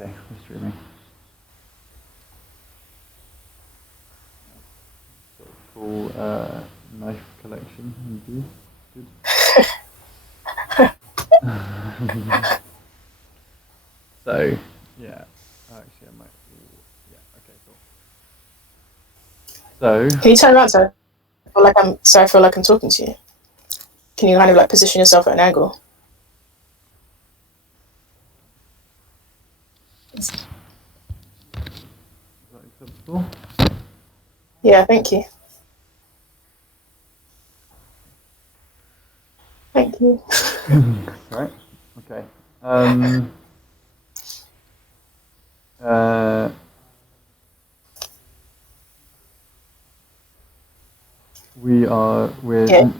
Okay, we're streaming. Got a full knife collection indeed. Good. So, yeah. Actually, I might. Yeah. Okay. Cool. So. Can you turn around, sir? I feel like I'm talking to you. Can you kind of like position yourself at an angle? Is that acceptable? Yeah, thank you. Thank you. Right. Okay. Uh, Yeah.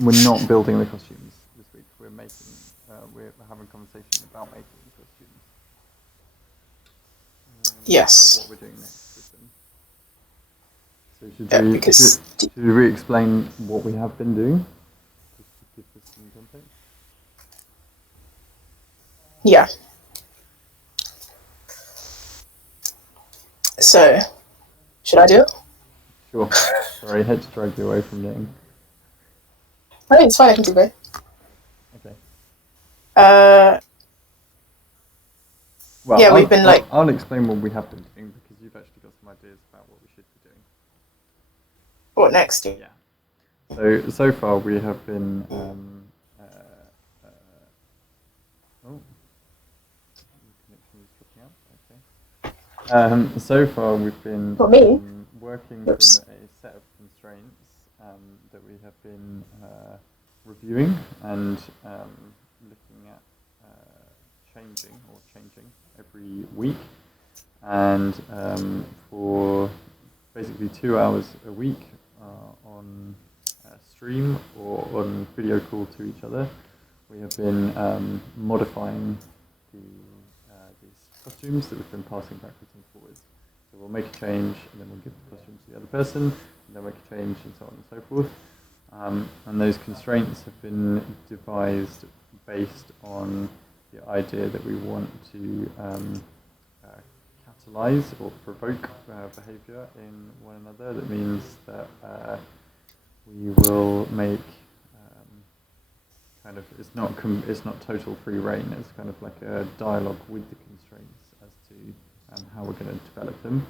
we're not building the costumes this week. We're having a conversation about making the costumes. Yes. About what we're doing next with them. So Because should we re-explain what we have been doing? Just to give this some context. yeah. So, should I do it? Sure. Sorry, I had to drag you away from getting. I think it's fine. I can do both. Okay. Well, yeah, we've been like. I'll explain what we have been doing because you've actually got some ideas about what we should be doing. What next? Yeah. So far we have been. Oh. Connection is dropping out. Okay. So far we've been working from a set of constraints that we have been reviewing and looking at changing every week, and for basically 2 hours a week on stream or on video call to each other, we have been modifying these costumes that we've been passing backwards and forwards. So we'll make a change, and then we'll give the costume to the other person, and then make a change, and so on and so forth. And those constraints have been devised based on the idea that we want to catalyze or provoke behavior in one another. That means that we will make kind of it's not total free reign. It's kind of like a dialogue with the constraints as to how we're going to develop them.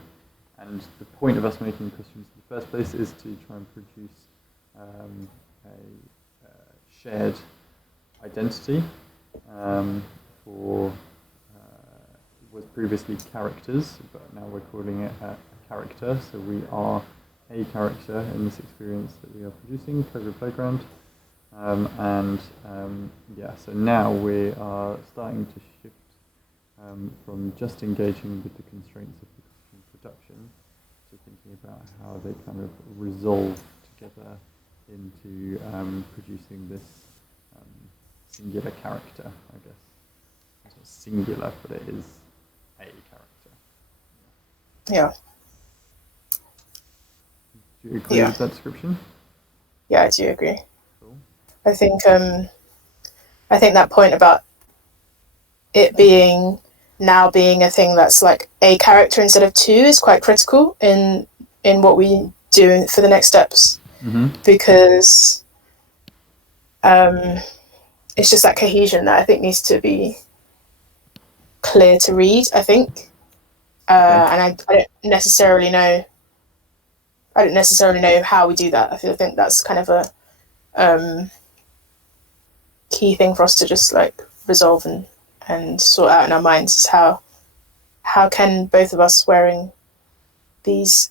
And the point of us making costumes in the first place is to try and produce a shared identity for was previously characters, but now we're calling it a character. So we are a character in this experience that we are producing, Clover Playground. So now we are starting to shift from just engaging with the constraints of the costume production to thinking about how they kind of resolve together into producing this singular character, I guess. It's not singular, but it is a character. Yeah. Do you agree with that description? Yeah, I do agree. Cool. I think that point about it being now being a thing that's like a character instead of two is quite critical in what we do for the next steps. Mm-hmm. Because it's just that cohesion that I think needs to be clear to read, I think. And I don't necessarily know how we do that. I think that's kind of a key thing for us to just like resolve and sort out in our minds is how can both of us wearing these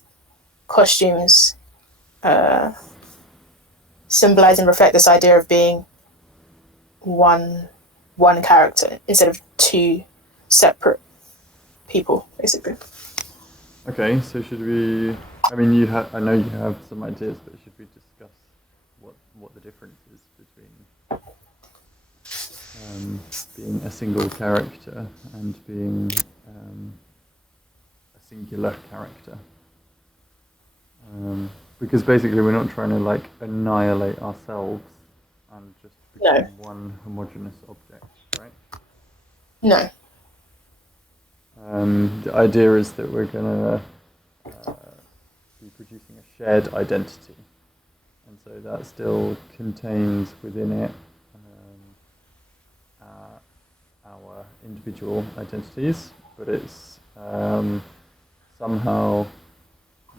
costumes symbolize and reflect this idea of being one character instead of two separate people, basically. Okay, so should we? I mean, I know you have some ideas, but should we discuss what the difference is between being a single character and being a singular character? Because basically, we're not trying to like annihilate ourselves and just become one homogeneous object, right? No. The idea is that we're going to be producing a shared identity, and so that still contains within it our individual identities, but it's somehow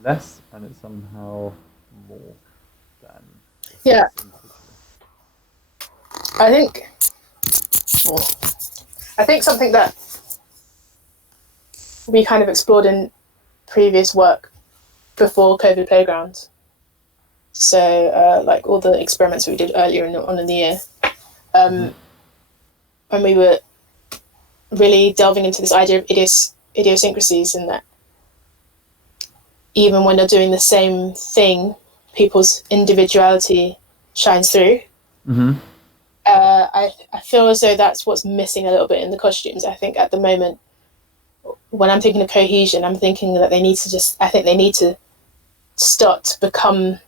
less and it's somehow more than I think something that we kind of explored in previous work before COVID Playground, so like all the experiments we did earlier on in the year, when we were really delving into this idea of idiosyncrasies, and that even when they're doing the same thing, people's individuality shines through. I feel as though that's what's missing a little bit in the costumes. I think at the moment, when I'm thinking of cohesion, I'm thinking that they need to start to become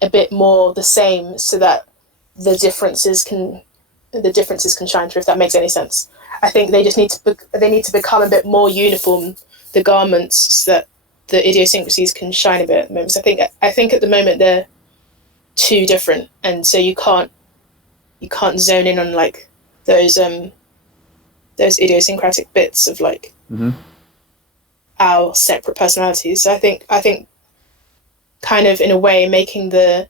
a bit more the same, so that the differences can shine through, if that makes any sense. I think they just need to become a bit more uniform, the garments, so that the idiosyncrasies can shine a bit at the moment. So I think at the moment they're too different, and so you can't zone in on like those idiosyncratic bits of like our separate personalities. So I think kind of in a way making the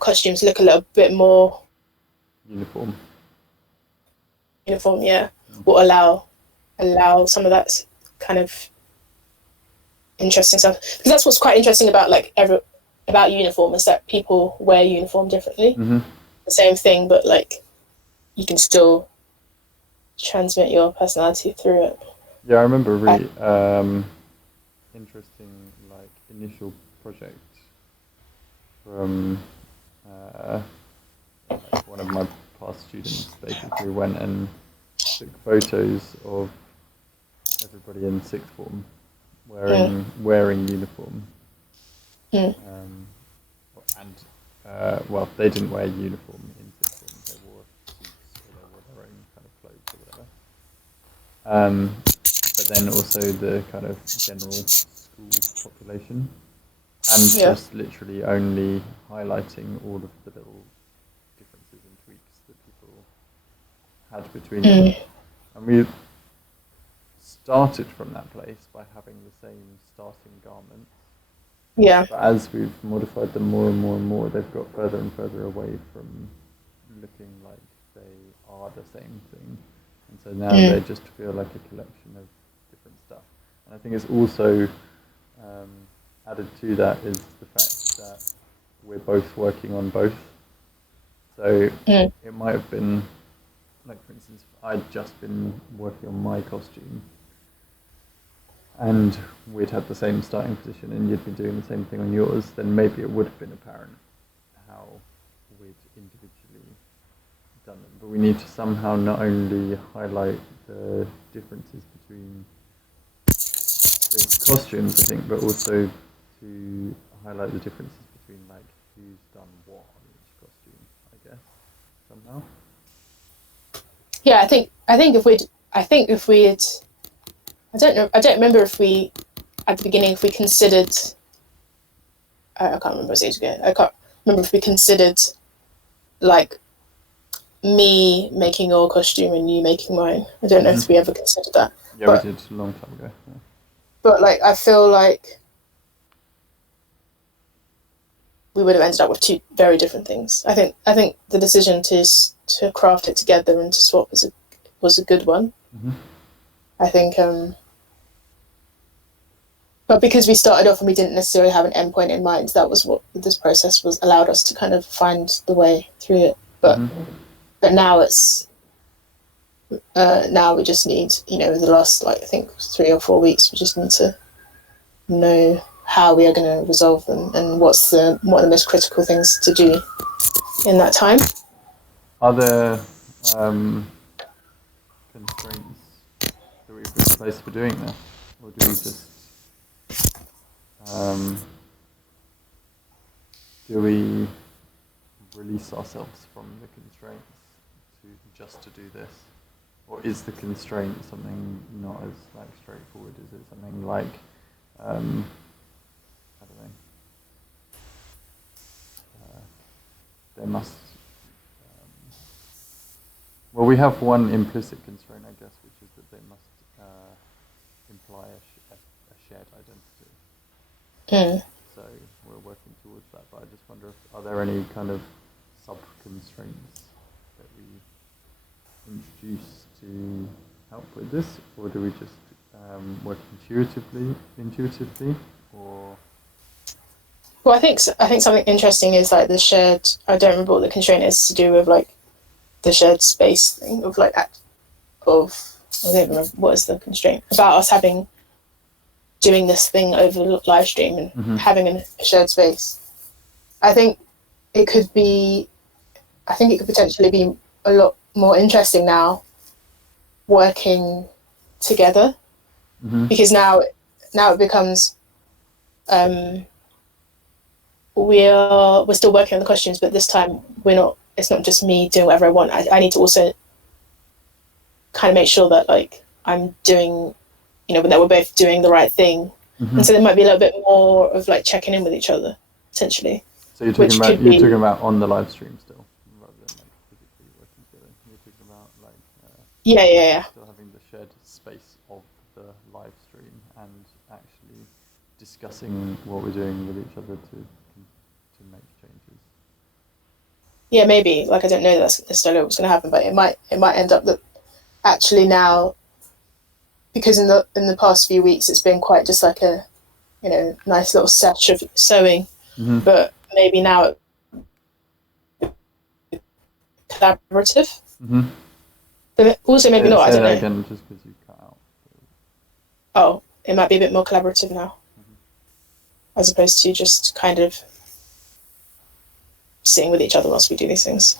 costumes look a little bit more uniform, yeah, will allow some of that kind of interesting stuff, because that's what's quite interesting about about uniform, is that people wear uniform differently. The same thing, but like you can still transmit your personality through it. Yeah, I remember a really interesting like initial project from like one of my past students. Basically went and took photos of everybody in sixth form wearing uniform. Well, they didn't wear uniform in sixth form. They wore suits, or they wore their own kind of clothes or whatever. But then also the kind of general school population, and just literally only highlighting all of the little differences and tweaks that people had between them. And we started from that place by having the same starting garments. Yeah. But as we've modified them more and more and more, they've got further and further away from looking like they are the same thing. And so now they just feel like a collection of different stuff. And I think it's also added to that is the fact that we're both working on both. So it might have been, like for instance, I'd just been working on my costume, and we'd had the same starting position and you'd been doing the same thing on yours, then maybe it would have been apparent how we'd individually done them. But we need to somehow not only highlight the differences between the costumes, I think, but also to highlight the differences between like who's done what on each costume, I guess, somehow. Yeah, I think if we had, I don't remember if we, at the beginning, if we considered, I can't remember, it was ages ago, I can't remember if we considered, like, me making your costume and you making mine. I don't know if we ever considered that. Yeah, we did a long time ago. Yeah. But, like, I feel like we would have ended up with two very different things. I think the decision to craft it together and to swap was a good one. I think, but because we started off and we didn't necessarily have an endpoint in mind, that was what this process was allowed us to kind of find the way through it. But now it's now we just need, the last I think 3 or 4 weeks, we just need to know how we are going to resolve them and what are the most critical things to do in that time. Are there constraints that we've put in place for doing this, or do we just do we release ourselves from the constraints to do this? or is the constraint something not as like straightforward? Is it something like I don't know. There must. Well, we have one implicit constraint, I guess, which is that they must imply a shared identity. So we're working towards that, but I just wonder if are there any kind of sub-constraints that we introduce to help with this, or do we just work intuitively, or? Well, I think something interesting is like the shared. I don't remember what the constraint is to do with like the shared space thing of like I don't remember what is the constraint about us doing this thing over live stream and having a shared space. I think it could potentially be a lot more interesting now working together, because now it becomes we're still working on the costumes, but this time it's not just me doing whatever I want. I need to also kind of make sure that like I'm doing, that we're both doing the right thing. And so there might be a little bit more of like checking in with each other, potentially. So you're talking about on the live stream still, rather than like physically working together. You're talking about like yeah. Still having the shared space of the live stream and actually discussing what we're doing with each other to make changes. Yeah, maybe. Like I don't know that's necessarily what's going to happen, but it might end up that actually now, because in the past few weeks it's been quite just like a nice little sesh of sewing, but maybe now collaborative. But also maybe not. I don't know. Again, just because you cut out. Oh, it might be a bit more collaborative now, as opposed to just kind of sitting with each other whilst we do these things.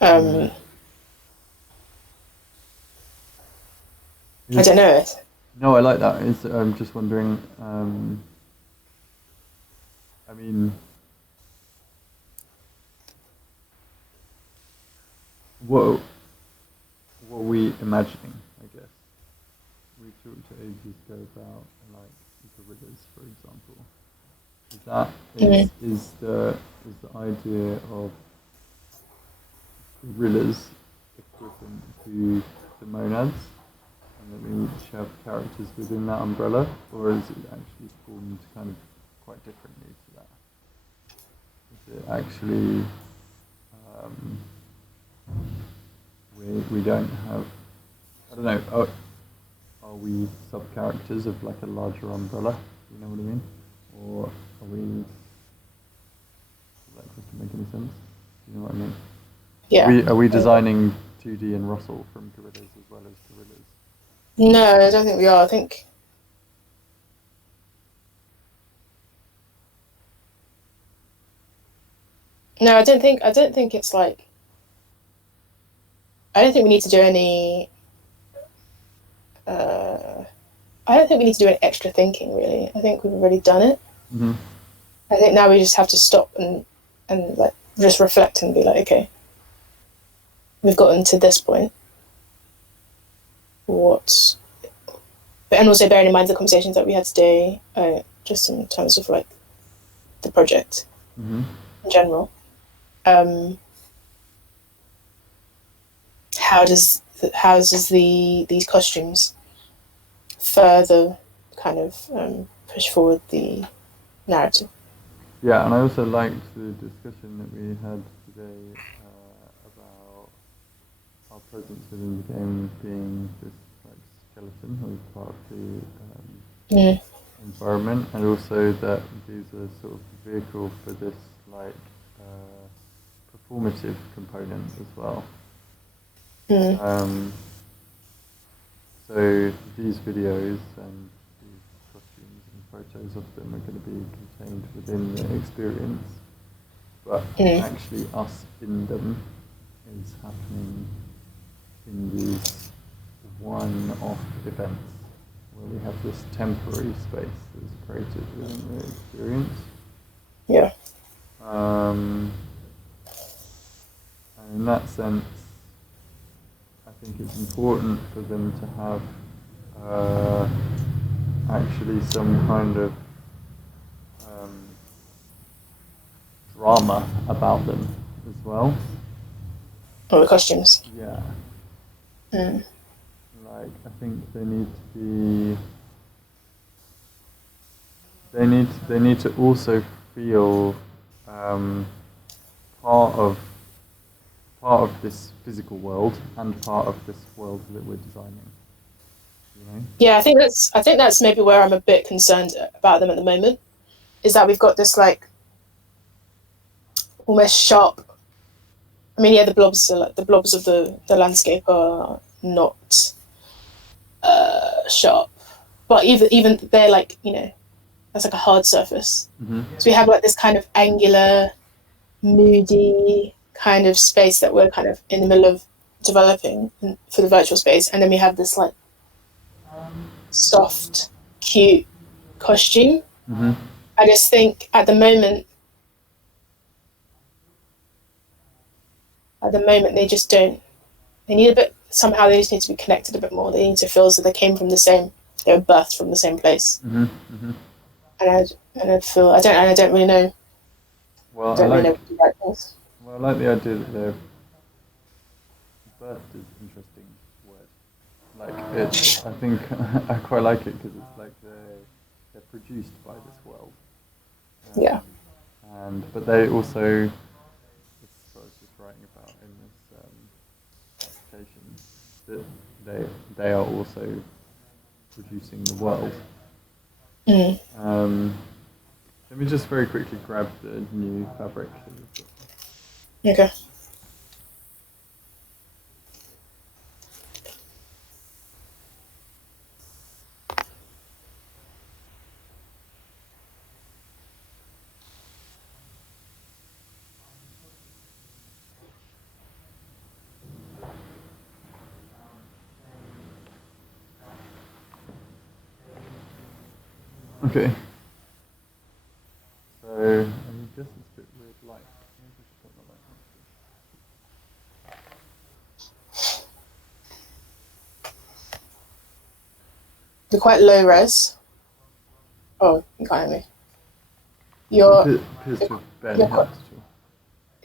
I don't know. No, I like that. I'm just wondering. I mean, what are we imagining? I guess we talked ages ago about like gorillas, for example. Is the idea of gorillas equivalent to the monads, and that we each have characters within that umbrella, or is it actually formed kind of quite differently to that? Is it actually we don't have, I don't know, are we sub-characters of like a larger umbrella? Do you know what I mean? Or are we, does that question make any sense? Do you know what I mean? Yeah. Are we designing 2D and Russell from gorillas as well as gorillas? No, I don't think we are. I think no, I don't think it's like. I don't think we need to do any. I don't think we need to do any extra thinking, really. I think we've already done it. I think now we just have to stop and like just reflect and be like, okay, we've gotten to this point. And also bearing in mind the conversations that we had today, just in terms of like the project in general. How does these costumes further kind of push forward the narrative? Yeah, and I also liked the discussion that we had today about our presence within the game being this like skeleton or part of the environment, and also that these are sort of the vehicle for this like performative component as well. So these videos and these costumes and photos of them are going to be contained within the experience, but actually us in them is happening in these one-off events where we have this temporary space that's created within the experience. Yeah. And in that sense, I think it's important for them to have actually some kind of drama about them as well. Or the costumes. Yeah. Mm. Like, I think they need to be. They need to also feel part of this physical world and part of this world that we're designing. You know? Yeah, I think that's maybe where I'm a bit concerned about them at the moment. Is that we've got this like almost sharp. I mean, yeah, the blobs of the landscape are not sharp, but even they're like, you know, that's like a hard surface. Mm-hmm. So we have like this kind of angular, moody kind of space that we're kind of in the middle of developing for the virtual space, and then we have this like soft, cute costume. Mm-hmm. I just think at the moment they just don't. They need a bit. Somehow they just need to be connected a bit more. They need to feel as though they came from the same. They were birthed from the same place. Mm-hmm. Mm-hmm. And I feel I don't really know. Well, I really know what the right is. Well, I like the idea that they're birthed is an interesting word. Like it's, I think I quite like it because it's like they're produced by this world. Yeah. But they also, this is what I was just writing about in this application, that they are also producing the world. Mm. Let me just very quickly grab the new fabric. Okay. Okay. So, I guess it's a bit weird light. Maybe I should put my light on. You're quite low res. Oh, you can't hear me. Appears to have barely helped at all.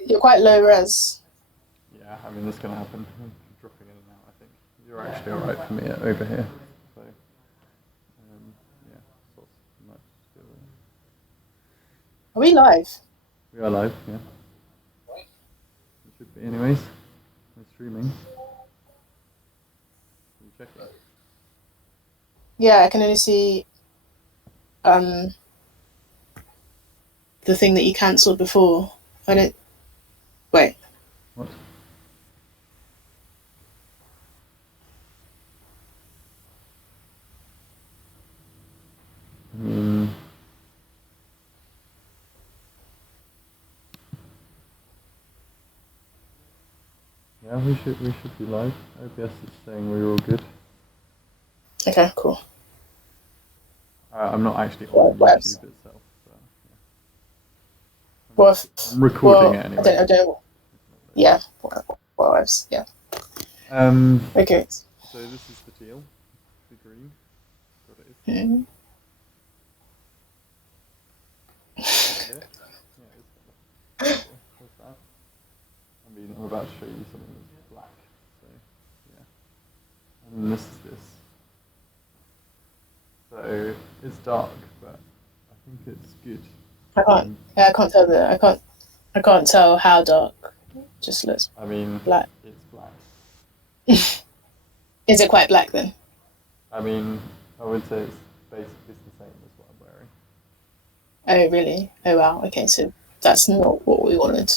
You're quite low res. Yeah, I mean, that's going to happen. I'm dropping in and out, I think. You're actually alright for me over here. So, yeah, so much still. Are we live? We are live, yeah. We should be, anyways. We're streaming. Can you check that? Yeah, I can only see the thing that you cancelled before. I don't. Wait. What? Yeah, we should be live. OBS is saying we're all good. Okay, cool. I'm not actually on YouTube itself. But, yeah. I'm recording it anyway. I don't. Yeah. Yeah. Okay. So this is the teal, the green. What it is. Mm-hmm. What's that? I mean, I'm about to show you something that's black. So, yeah. And this is this. So it's dark, but I think it's good. I can't tell that. I can't tell how dark. It just looks. I mean, black. It's black. Is it quite black then? I mean, I would say it's basically the same as what I'm wearing. Oh really? Oh wow. Okay, so that's not what we wanted.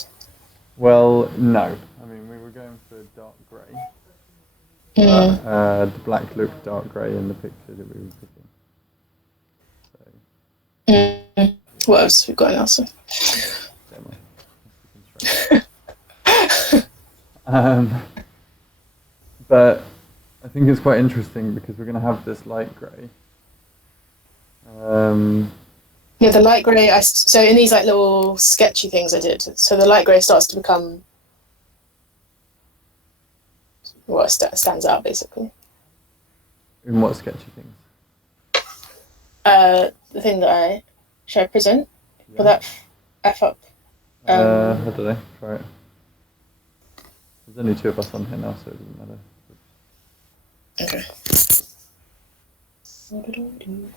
Well, no. I mean, we were going for dark grey. The black looked dark grey in the picture that we were picking. So, what else have we got in also? But I think it's quite interesting because we're going to have this light grey. Yeah, the light grey. So in these like little sketchy things I did, so the light grey starts to become what stands out basically. In what sketchy things? The thing that should I present? Yeah. Will that F up? I don't know. Try it. There's only 2 of us on here now, so it doesn't matter. Okay. What did I do?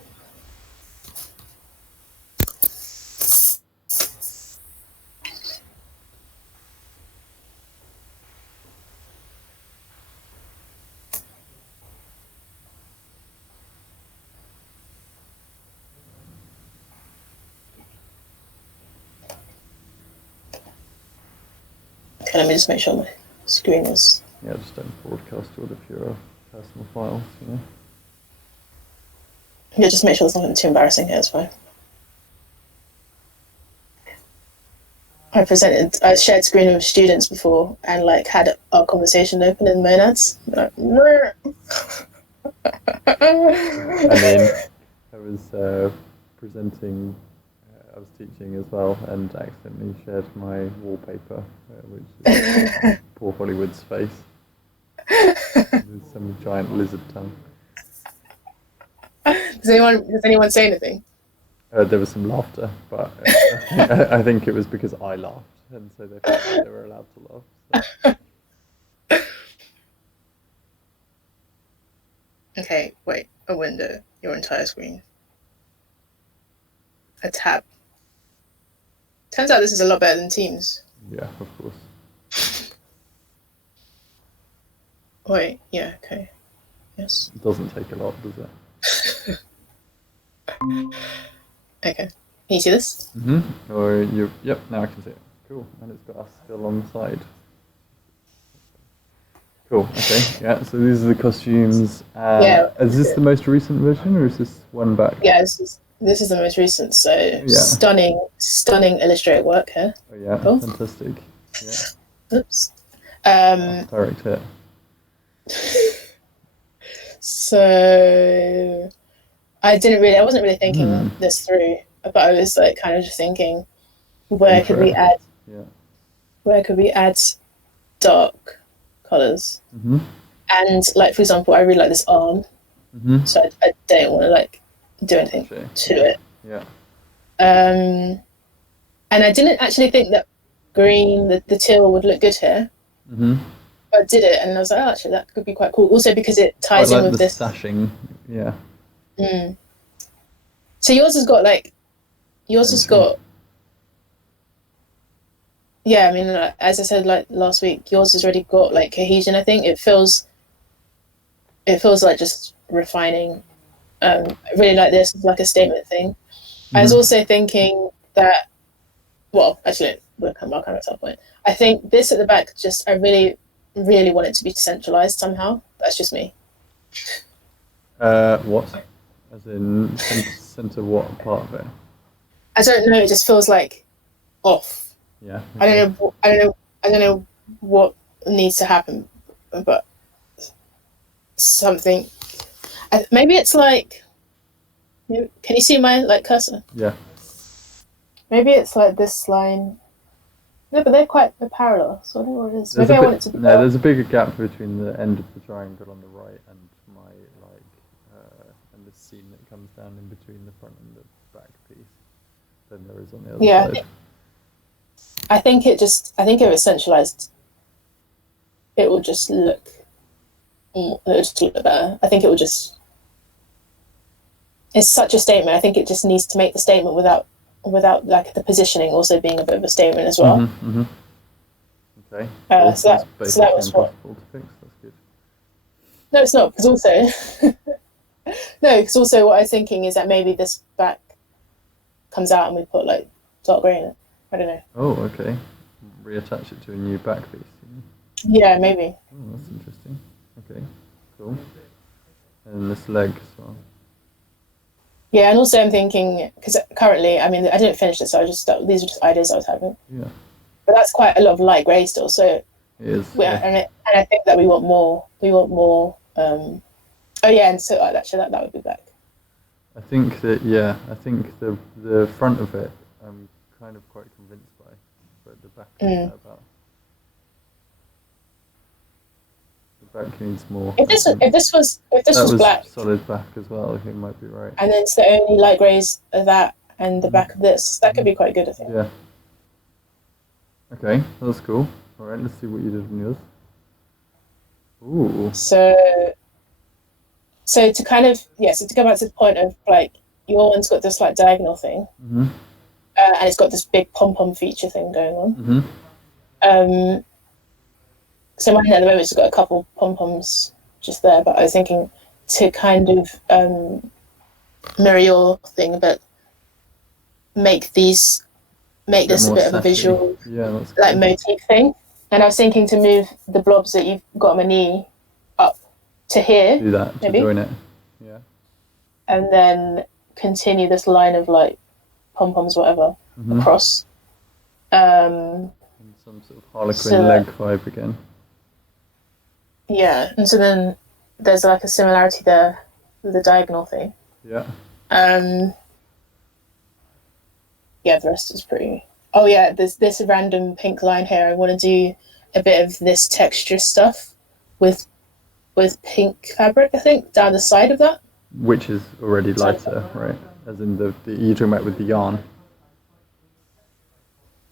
Okay, let me just make sure my screen is... Yeah, just don't broadcast all of your personal files, you know? Yeah, just make sure there's nothing too embarrassing here, it's fine. I shared screen with students before and like had our conversation open in Monads. Like, I mean, I was presenting, I was teaching as well, and accidentally shared my wallpaper, which is poor Hollywood's face. With some giant lizard tongue. Does anyone say anything? There was some laughter, but I think it was because I laughed, and so they felt like they were allowed to laugh. So. Okay, wait. A window. Your entire screen. A tab. Turns out this is a lot better than Teams. Yeah, of course. Wait, yeah, okay. Yes. It doesn't take a lot, does it? Okay. Can you see this? Mm-hmm. Or yep, now I can see it. Cool. And it's got us still on the side. Cool, okay. Yeah, so these are the costumes. Yeah. Is this the most recent version, or is this one back? Yeah, this is the most recent, so yeah. Stunning illustrated work here. Oh yeah, cool. Fantastic. Yeah. Oops. Direct hit. So I wasn't really thinking this through, but I was like kind of just thinking, where could we add dark colours? Mm-hmm. And like, for example, I really like this arm, so I don't want to like do anything to it. Yeah. And I didn't actually think that green, the teal would look good here. Mm-hmm. I did it, and I was like, oh, actually, that could be quite cool. Also, because it ties in with this sashing. Yeah. Mm. So yours has got yeah, I mean, as I said like last week, yours has already got like cohesion. I think it feels like just refining. I really like this, like a statement thing. I was also thinking that, well, actually, I'll come back at some point. I think this at the back, I really, really want it to be decentralized somehow. That's just me. What? As in center what part of it? I don't know. It just feels like off. Yeah. Okay. I don't know what needs to happen, but something. Maybe it's like. Can you see my like cursor? Yeah. Maybe it's like this line. No, but they're parallel, so I don't know what it is. Maybe I want it to be. No, there's a bigger gap between the end of the triangle on the right and my and the seam that comes down in between the front and the back piece than there is on the other side. I think if it's centralized, it will just look better. I think it will just. It's such a statement. I think it just needs to make the statement without like the positioning also being a bit of a statement as well. Mm-hmm, mm-hmm. Okay. So that was what. To fix. That's good. No, it's not, because also what I was thinking is that maybe this back comes out and we put like dark grey in it. I don't know. Oh, okay. Reattach it to a new back piece. Yeah, maybe. Oh, that's interesting. Okay, cool. And this leg as well. Yeah, and also I'm thinking, because currently, I mean, I didn't finish this, so these are just ideas I was having. Yeah. But that's quite a lot of light grey still, so. It is. And I think that we want more. Oh yeah, and so actually that would be black. I think that the front of it I'm kind of quite convinced by, but the back about. back needs more. If this was black, solid back as well, you might be right. And then it's the only light greys of that and the back of this. That could be quite good, I think. Yeah. Okay, that's cool. All right, let's see what you did on yours. Ooh. So to kind of so to go back to the point of like your one's got this like diagonal thing, and it's got this big pom pom feature thing going on. So mine at the moment has got a couple pom poms just there, but I was thinking to kind of mirror your thing, but make this a bit of a visual like motif thing. And I was thinking to move the blobs that you've got on my knee up to here. Do that maybe. To join it. Yeah. And then continue this line of like pom poms, whatever, across. And some sort of Harlequin leg vibe again. Yeah, and so then there's like a similarity there with the diagonal thing. Yeah. Yeah, the rest is pretty. Oh yeah, there's this random pink line here. I want to do a bit of this texture stuff with pink fabric, I think, down the side of that. Which is already lighter, right? As in the you're talking about with the yarn.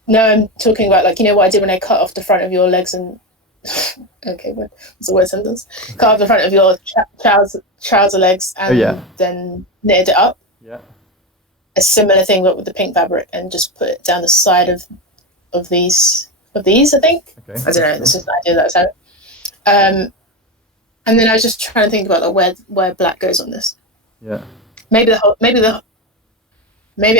No, I'm talking about like, you know what I did when I cut off the front of your legs and okay, but it's a weird sentence. Cut off the front of your trouser legs and then knitted it up. Yeah. A similar thing, but with the pink fabric, and just put it down the side of these. I think. Okay. I don't know. This is an idea that's out. And then I was just trying to think about like where black goes on this. Yeah. Maybe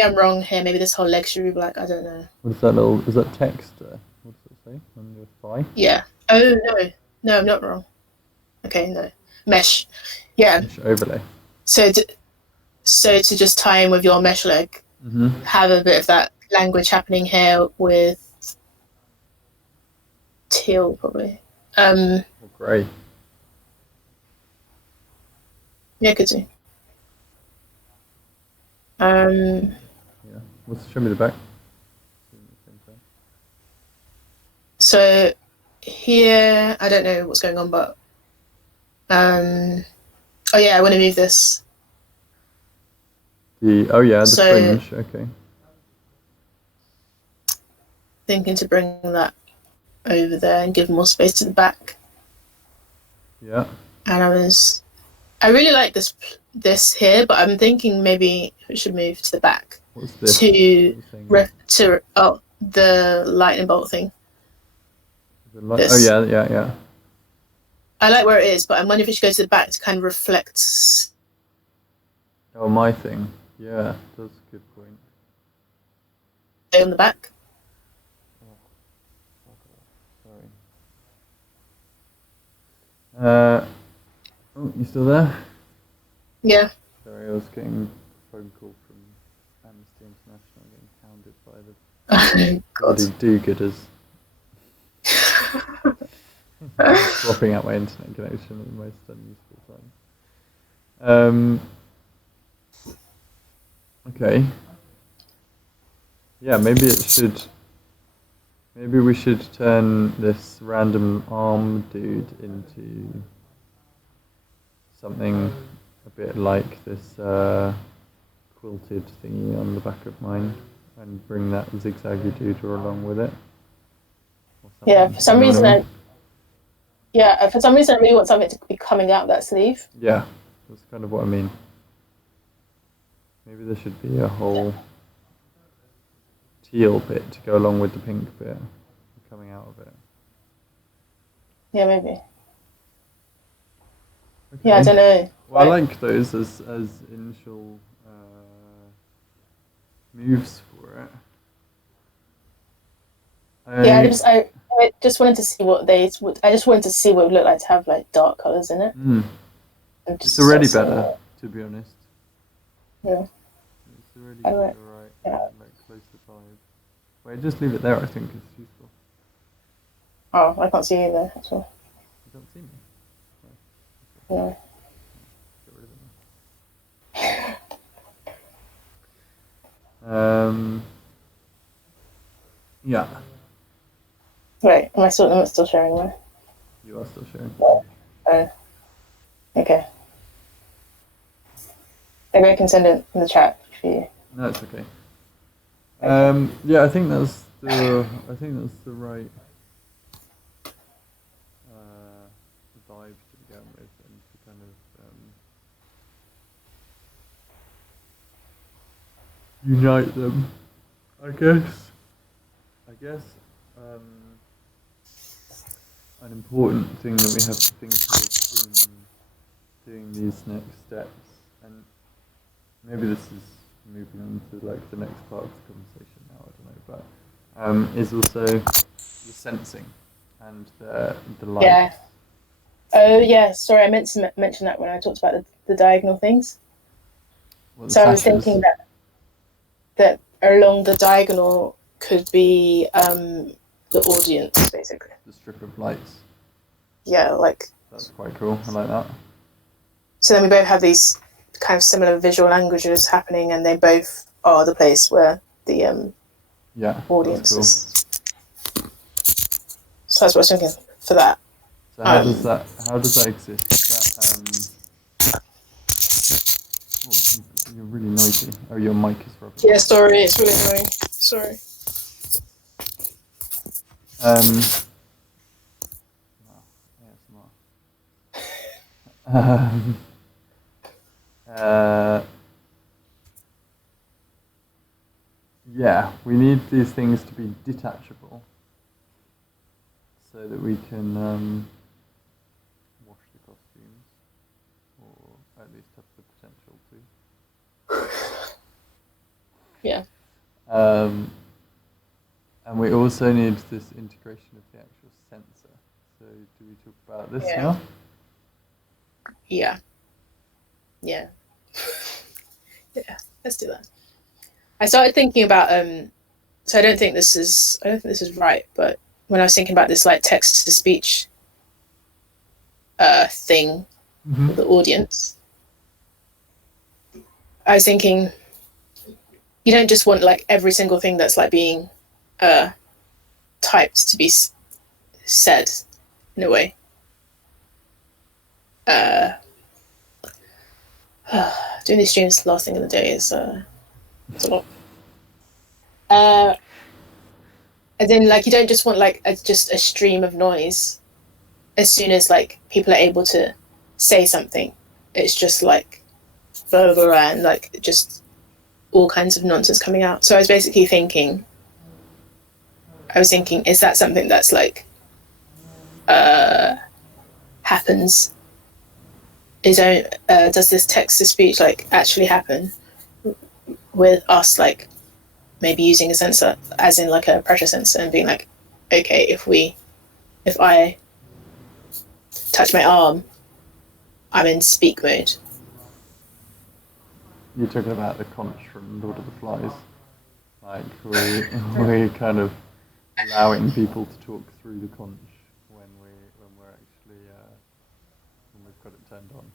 I'm wrong here. Maybe this whole leg should be black. I don't know. What's that little? Is that text? What does it say on your thigh? Yeah. Oh no, I'm not wrong. Okay, no mesh. Yeah. Mesh overlay. So to just tie in with your mesh leg, have a bit of that language happening here with teal probably. Or grey. Yeah, could do. Yeah. Show me the back. So here, I don't know what's going on, but oh yeah, I want to move this. The fringe. Okay. Thinking to bring that over there and give more space to the back. Yeah. And I really like this here, but I'm thinking maybe we should move to the back. What's this? The lightning bolt thing. Yeah. I like where it is, but I'm wondering if it should go to the back to kind of reflect. Oh, my thing. Yeah, that's a good point. Stay on the back. Sorry. You still there? Yeah. Sorry, I was getting a phone call from Amnesty International getting hounded by the do-gooders. Swapping out my internet connection at the most unuseful time. Okay. Yeah, maybe we should turn this random arm dude into something a bit like this quilted thingy on the back of mine, and bring that zigzaggy dude along with it. Yeah, for some reason I really want something to be coming out that sleeve. Yeah, that's kind of what I mean. Maybe there should be a whole teal bit to go along with the pink bit coming out of it. Yeah, maybe. Okay. Yeah, I don't know. Well, I like those as initial moves for it. Yeah, I just wanted to see I just wanted to see what it would look like to have like dark colours in it. It's already better, to be honest. Yeah. It's already alright. Yeah. Like close to 5. Wait, just leave it there. I think it's useful. Oh, I can't see you there at all. You don't see me? No. Get rid of them. Yeah. Right, am I still sharing there? You are still sharing. Okay. Maybe I can send it in the chat for you. No, it's okay. Yeah, I think that's the right vibe to begin with, and to kind of unite them. I guess an important thing that we have to think of in doing these next steps, and maybe this is moving on to like the next part of the conversation now, I don't know, but is also the sensing and the light. Yeah. Oh yeah, sorry, I meant to mention that when I talked about the diagonal things. Well, so I was thinking that along the diagonal could be the audience, basically. The strip of lights. Yeah, like. That's quite cool. I like that. So then we both have these kind of similar visual languages happening, and they both are the place where the audience is. Cool. So that's what I was thinking for that. So how does that exist? You're really noisy. Oh, your mic is rubber. Yeah, sorry, it's really annoying. Sorry. Yeah, we need these things to be detachable so that we can wash the costumes, or at least have the potential to. Yeah. And we also need this integration of the actual sensor. So do we talk about this now? Yeah. Yeah. Yeah, let's do that. I started thinking about so I don't think this is right, but when I was thinking about this like text to speech thing with the audience, I was thinking you don't just want like every single thing that's like being typed to be said in a way. Doing these streams last thing in the day is it's a lot. And then like you don't just want like just a stream of noise. As soon as like people are able to say something, it's just like blah, blah, blah, and like just all kinds of nonsense coming out. So I was basically thinking, is that something that's like happens? Does this text to speech like actually happen with us like maybe using a sensor, as in like a pressure sensor, and being like, okay, if I touch my arm, I'm in speak mode. You're talking about the conch from Lord of the Flies. Like we're kind of allowing people to talk through the conch when we're actually when we've got it turned on.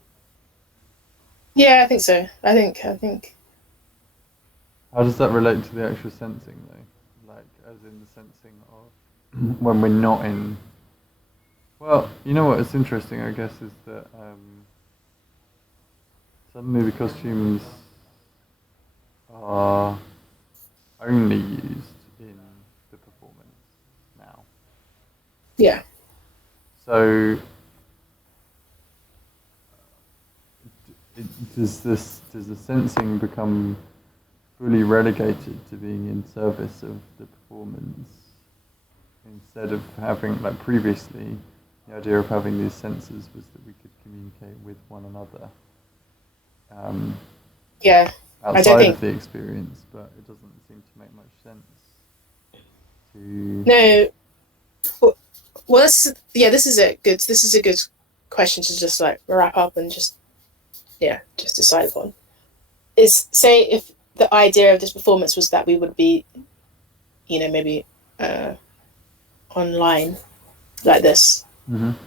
Yeah, I think so. I think. How does that relate to the actual sensing, though? Like, as in the sensing of when we're not in. Well, you know what? It's interesting, I guess, is that suddenly the costumes are only used in the performance now. Yeah. So, does the sensing become fully relegated to being in service of the performance instead of having, like previously, the idea of having these sensors was that we could communicate with one another. Yeah. Outside of the experience, but it doesn't seem to make much sense. No. Well, this is a good question to just like wrap up and just decide upon. Is say if the idea of this performance was that we would be, maybe online like this, then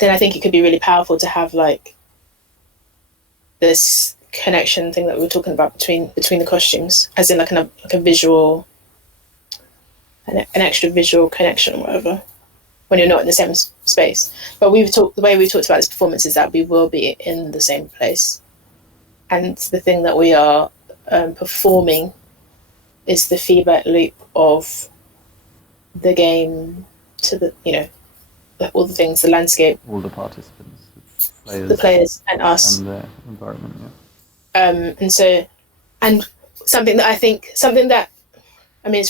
I think it could be really powerful to have like this connection thing that we were talking about between the costumes, as in like a visual, an extra visual connection or whatever. when you're not in the same space. But the way we talked about this performance is that we will be in the same place, and the thing that we are performing is the feedback loop of the game to the all the things, the landscape, all the participants, the players, and us, and the environment. And so, and something that I mean,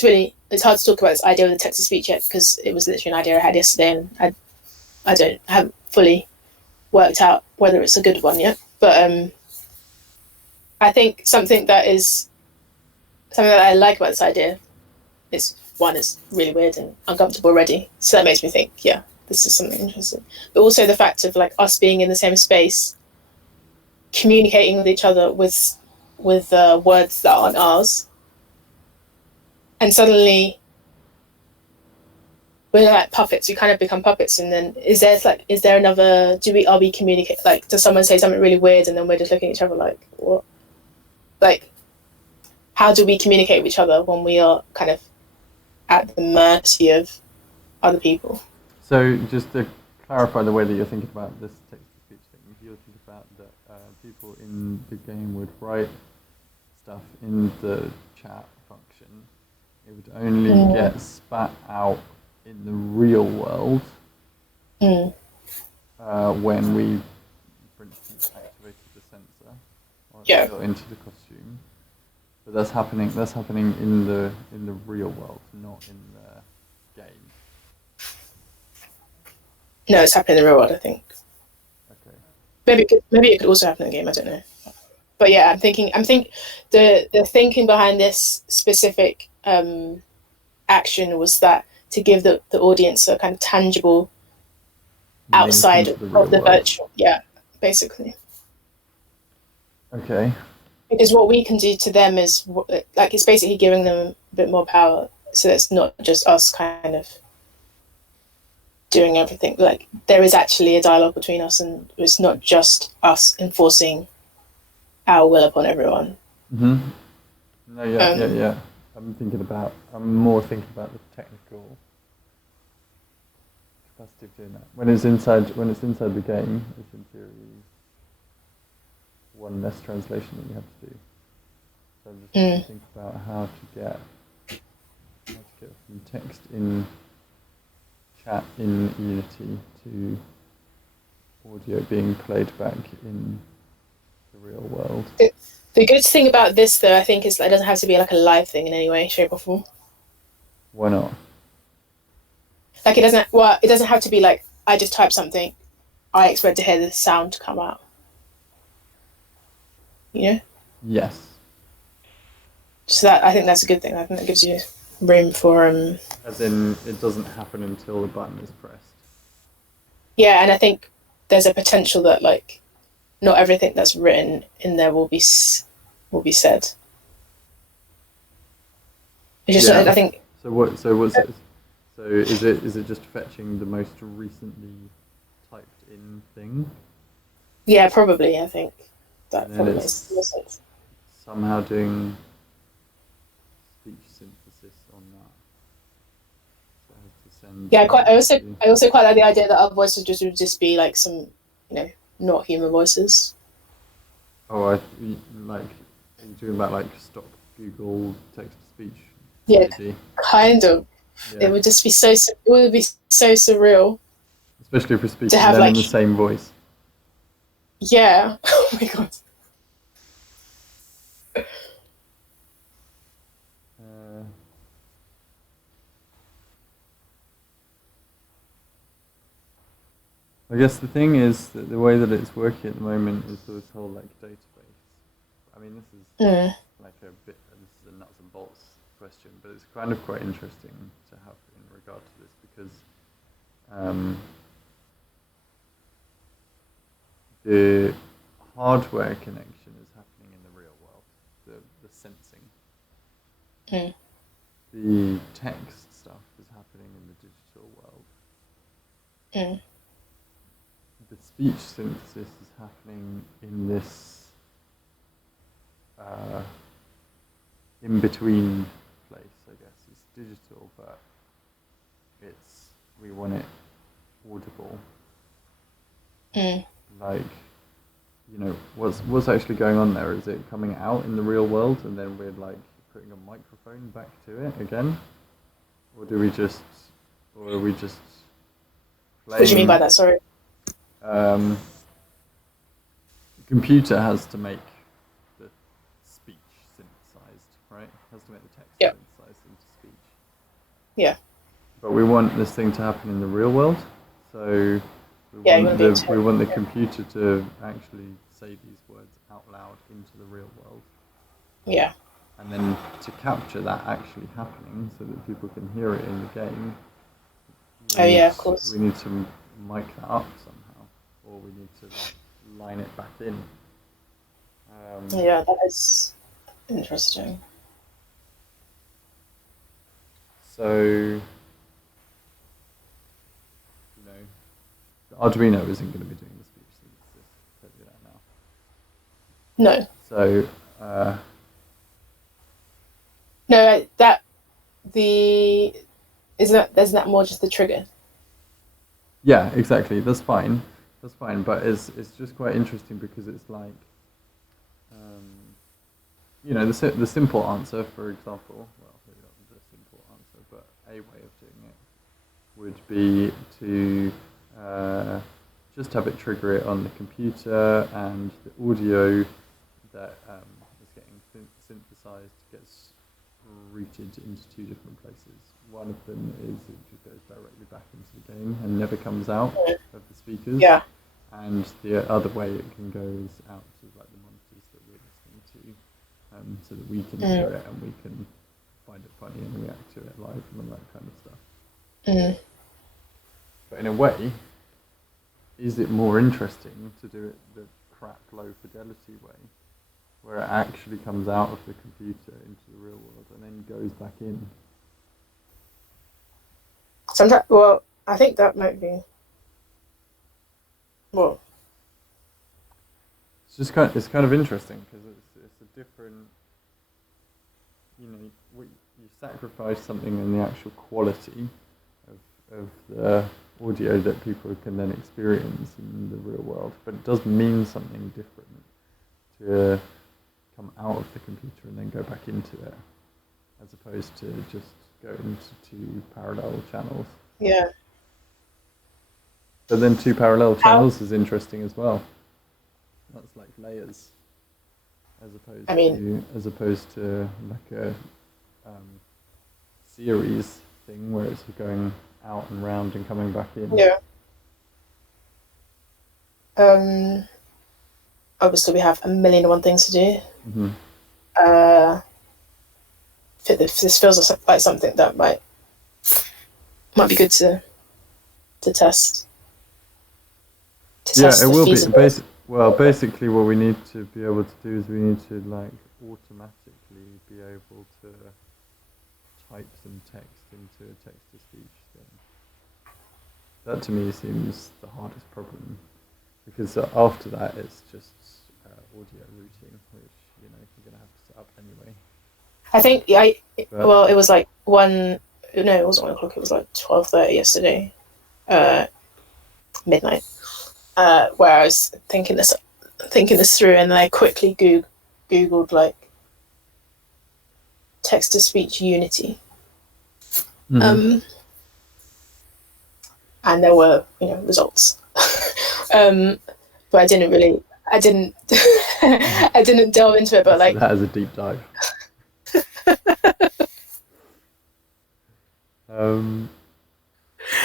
it's hard to talk about this idea of the text to speech yet, because it was literally an idea I had yesterday, and I haven't fully worked out whether it's a good one yet. But I think something that I like about this idea is, one, it's really weird and uncomfortable already, so that makes me think, yeah, this is something interesting. But also the fact of like us being in the same space, communicating with each other with words that aren't ours, and suddenly we're like puppets. We kind of become puppets, and then are we communicate, like, does someone say something really weird and then we're just looking at each other like, what? Like, how do we communicate with each other when we are kind of at the mercy of other people? So just to clarify the way that you're thinking about this text-to-speech thing, if you're thinking about that people in the game would write stuff in the chat function, it would only get spat out in the real world when we, for instance, activated the sensor or got into the costume. But that's happening in the real world, not in the game. No, it's happening in the real world, I think. Okay. Maybe it could also happen in the game. I don't know. But yeah, I'm thinking the thinking behind this specific action was that to give the audience a kind of tangible outside of the virtual. Yeah, basically. Okay. Because what we can do to them is like, it's basically giving them a bit more power, so it's not just us kind of doing everything. Like, there is actually a dialogue between us, and it's not just us enforcing our will upon everyone. No, yeah. I'm more thinking about the technical capacity of doing that. When it's inside the game, it's in theory one less translation that you have to do. So I'm just trying to think about how to get from text in chat in Unity to audio being played back in the real world. The good thing about this, though, I think, is that it doesn't have to be like a live thing in any way, shape, or form. Why not? Like, it doesn't have to be like, I just type something, I expect to hear the sound come out. You know? Yes. So I think that's a good thing. I think that gives you room for as in, it doesn't happen until the button is pressed. Yeah, and I think there's a potential that, like, not everything that's written in there will be said. It's just, I think. So is it just fetching the most recently typed in thing? Yeah, probably. I think that probably makes more sense. Somehow doing speech synthesis on that. So it has to send. Yeah, I also quite like the idea that our voices would just be like some, not human voices. Oh, are you talking about like stop Google text to speech? Yeah, kind of. Yeah. It would be so surreal. Especially if we're speaking them in the same voice. Yeah. Oh my god. I guess the thing is that the way that it's working at the moment is this whole database. I mean, this is this is a nuts and bolts question, but it's kind of quite interesting to have in regard to this because the hardware connection is happening in the real world, the sensing. The text stuff is happening in the digital world. The speech synthesis is happening in this in-between place, I guess. It's digital, but we want it audible. Mm. Like, you know, what's actually going on there? Is it coming out in the real world and then we're like putting a microphone back to it again? Or are we just What do you mean by that? Sorry. The computer has to make the speech synthesized, right? It has to make the text synthesized into speech. Yeah. But we want this thing to happen in the real world, so we want the computer to actually say these words out loud into the real world. Yeah. And then to capture that actually happening so that people can hear it in the game. Of course. We need to mic that up somehow, or we need to line it back in. Yeah, that is interesting. So, you know, the Arduino isn't going to be doing the speech synthesis. I'll tell you that now. No. So, no, isn't that more just the trigger? Yeah, exactly. That's fine. But it's just quite interesting because it's like, you know, the simple answer, for example. Well, maybe not the simple answer, but a way of doing it would be to just have it trigger it on the computer, and the audio that is getting synthesized gets routed into two different places. One of them is it just goes directly back into the game and never comes out of the speakers. Yeah. And the other way it can go is out to like the monitors that we're listening to, so that we can hear it and we can find it funny and react to it live and all that kind of stuff. But in a way, is it more interesting to do it the crap low fidelity way, where it actually comes out of the computer into the real world and then goes back in? Sometimes, well, I think that might be. Well, it's kind of interesting because it's a different. You know, you sacrifice something in the actual quality of the audio that people can then experience in the real world, but it does mean something different to come out of the computer and then go back into it, as opposed to just go into two parallel channels. Yeah. But then two parallel channels is interesting as well. That's like layers, as opposed to like a series thing where it's going out and round and coming back in. Yeah. Obviously, we have a million and one things to do. This feels like something that might be good to test. Yeah, it will be. Basically, what we need to be able to do is we need to like automatically be able to type some text into a text-to-speech thing. That to me seems the hardest problem, because after that it's just audio routing, which you're going to have to set up anyway. I think it was like it wasn't 1 o'clock, it was like 12:30 yesterday, midnight, where I was thinking this through, and then I quickly googled like text to speech Unity, and there were results, but I didn't I didn't delve into it, but like that is a deep dive.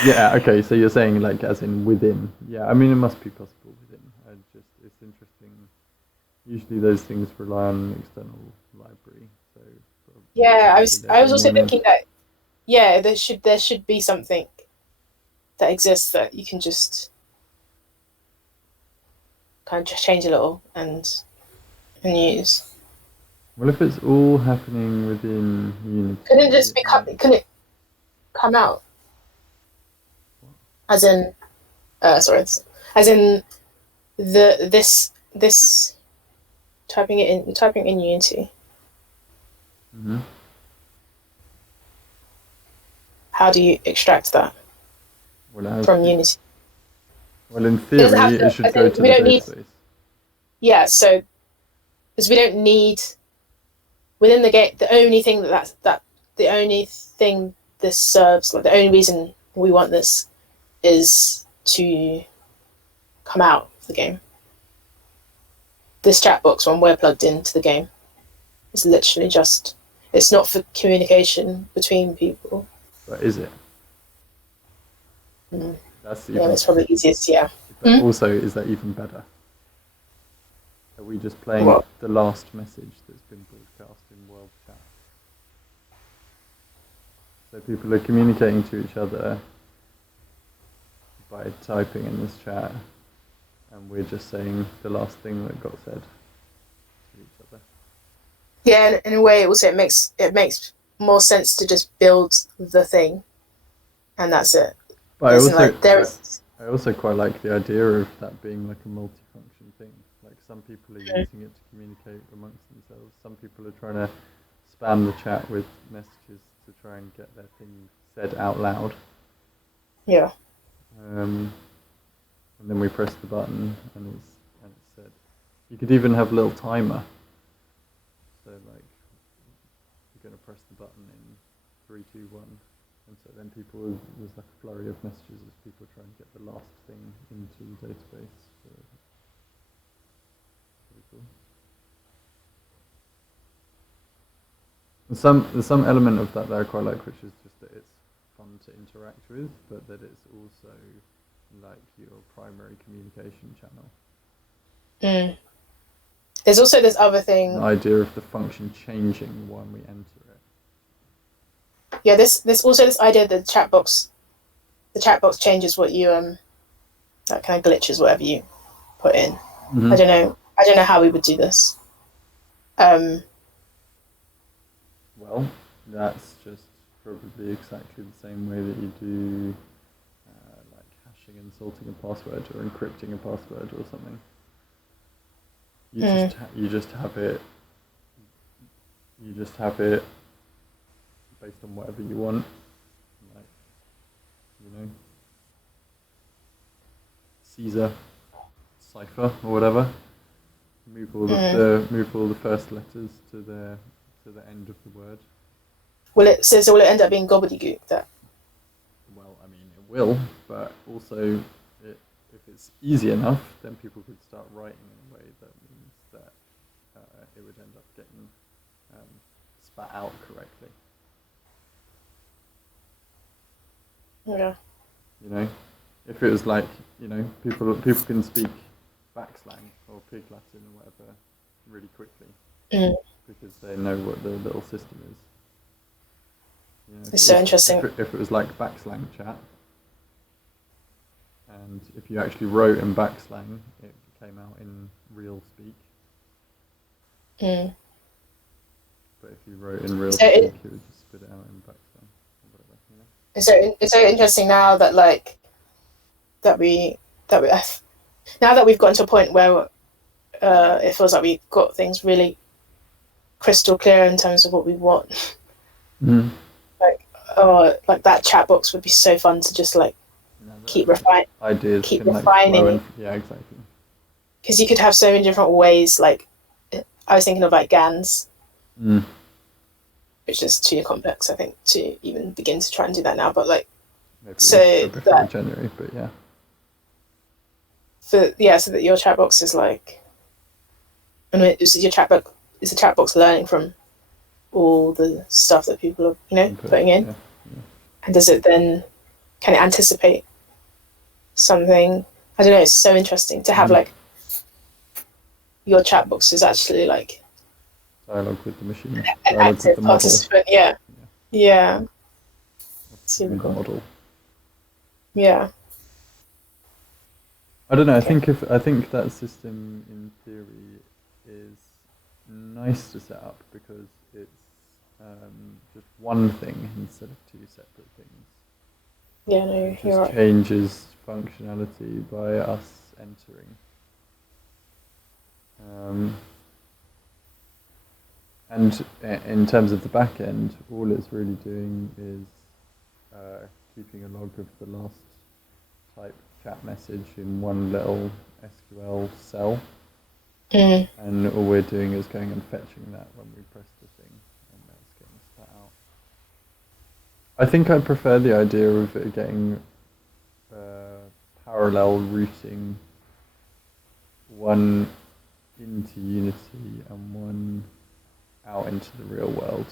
Yeah, okay, so you're saying like as in within. Yeah, I mean it must be possible within. It's interesting. Usually those things rely on an external library. So yeah, I was also thinking that there should be something that exists that you can just kind of just change a little and use. Well, if it's all happening within Unity, couldn't it come out? As in, this typing in Unity. How do you extract that from Unity? Well, in theory, it should go to the database. Yeah, so because we don't need within the game. The only thing the only thing this serves, like the only reason we want this, is to come out of the game. This chat box, when we're plugged into the game, is literally just. It's not for communication between people. But is it? That's probably easiest. Yeah. Also, is that even better? Are we just playing the last message that's been broadcast in world chat? So people are communicating to each other by typing in this chat, and we're just saying the last thing that got said to each other. Yeah, and in a way, also it makes more sense to just build the thing, and that's it. But I also quite like the idea of that being like a multifunction thing. Like some people are using it to communicate amongst themselves. Some people are trying to spam the chat with messages to try and get their thing said out loud. Yeah. And then we press the button and it's said. You could even have a little timer. So like you're going to press the button in 3, 2, 1. And so then there's like a flurry of messages as people try and get the last thing into the database. So, pretty cool. There's some element of that I quite like, which is just that it's fun to interact with, but that it's also like your primary communication channel. There's also this other thing. The idea of the function changing when we enter it. Yeah, there's also this idea that the chat box changes what you that kind of glitches whatever you put in. Mm-hmm. I don't know how we would do this. Well, that's just probably exactly the same way that you do like hashing and salting a password or encrypting a password or something. You just have it based on whatever you want, like, you know, Caesar cipher or whatever. Move all the first letters to the end of the word. Will it end up being gobbledygook? That. Well, I mean, it will, but also if it's easy enough, then people could start writing in a way that means that it would end up getting spat out correctly. Yeah. You know, if it was like, you know, people can speak backslang or pig Latin or whatever really quickly because they know what the little system is. You know, it's so interesting. If it was like backslang chat, and if you actually wrote in backslang, it came out in real speak. But if you wrote in real speak, it would just spit it out in backslang. It's so interesting now that that we've gotten to a point where it feels like we've got things really crystal clear in terms of what we want. Mm. Like that chat box would be so fun to just keep refining. Ideas keep refining. Yeah, exactly. Because you could have so many different ways. Like I was thinking of like GANs. Which is too complex, I think, to even begin to try and do that now. But maybe so that January, but yeah. So that your chat box is like, your chat box is a chat box learning from all the stuff that people are, putting in, and does it then can it anticipate something? I don't know. It's so interesting to have your chat box is actually like. Dialogue with the machine. An active participant, yeah. Super cool. Model. Yeah. I don't know. Okay. I think that system in theory is nice to set up because it's just one thing instead of two separate things. Yeah, no, it just changes functionality by us entering. And in terms of the back end, all it's really doing is keeping a log of the last type chat message in one little SQL cell, Mm. and all we're doing is going and fetching that when we press the thing, and that's getting spat out. I think I prefer the idea of it getting parallel routing, one into Unity and one out into the real world,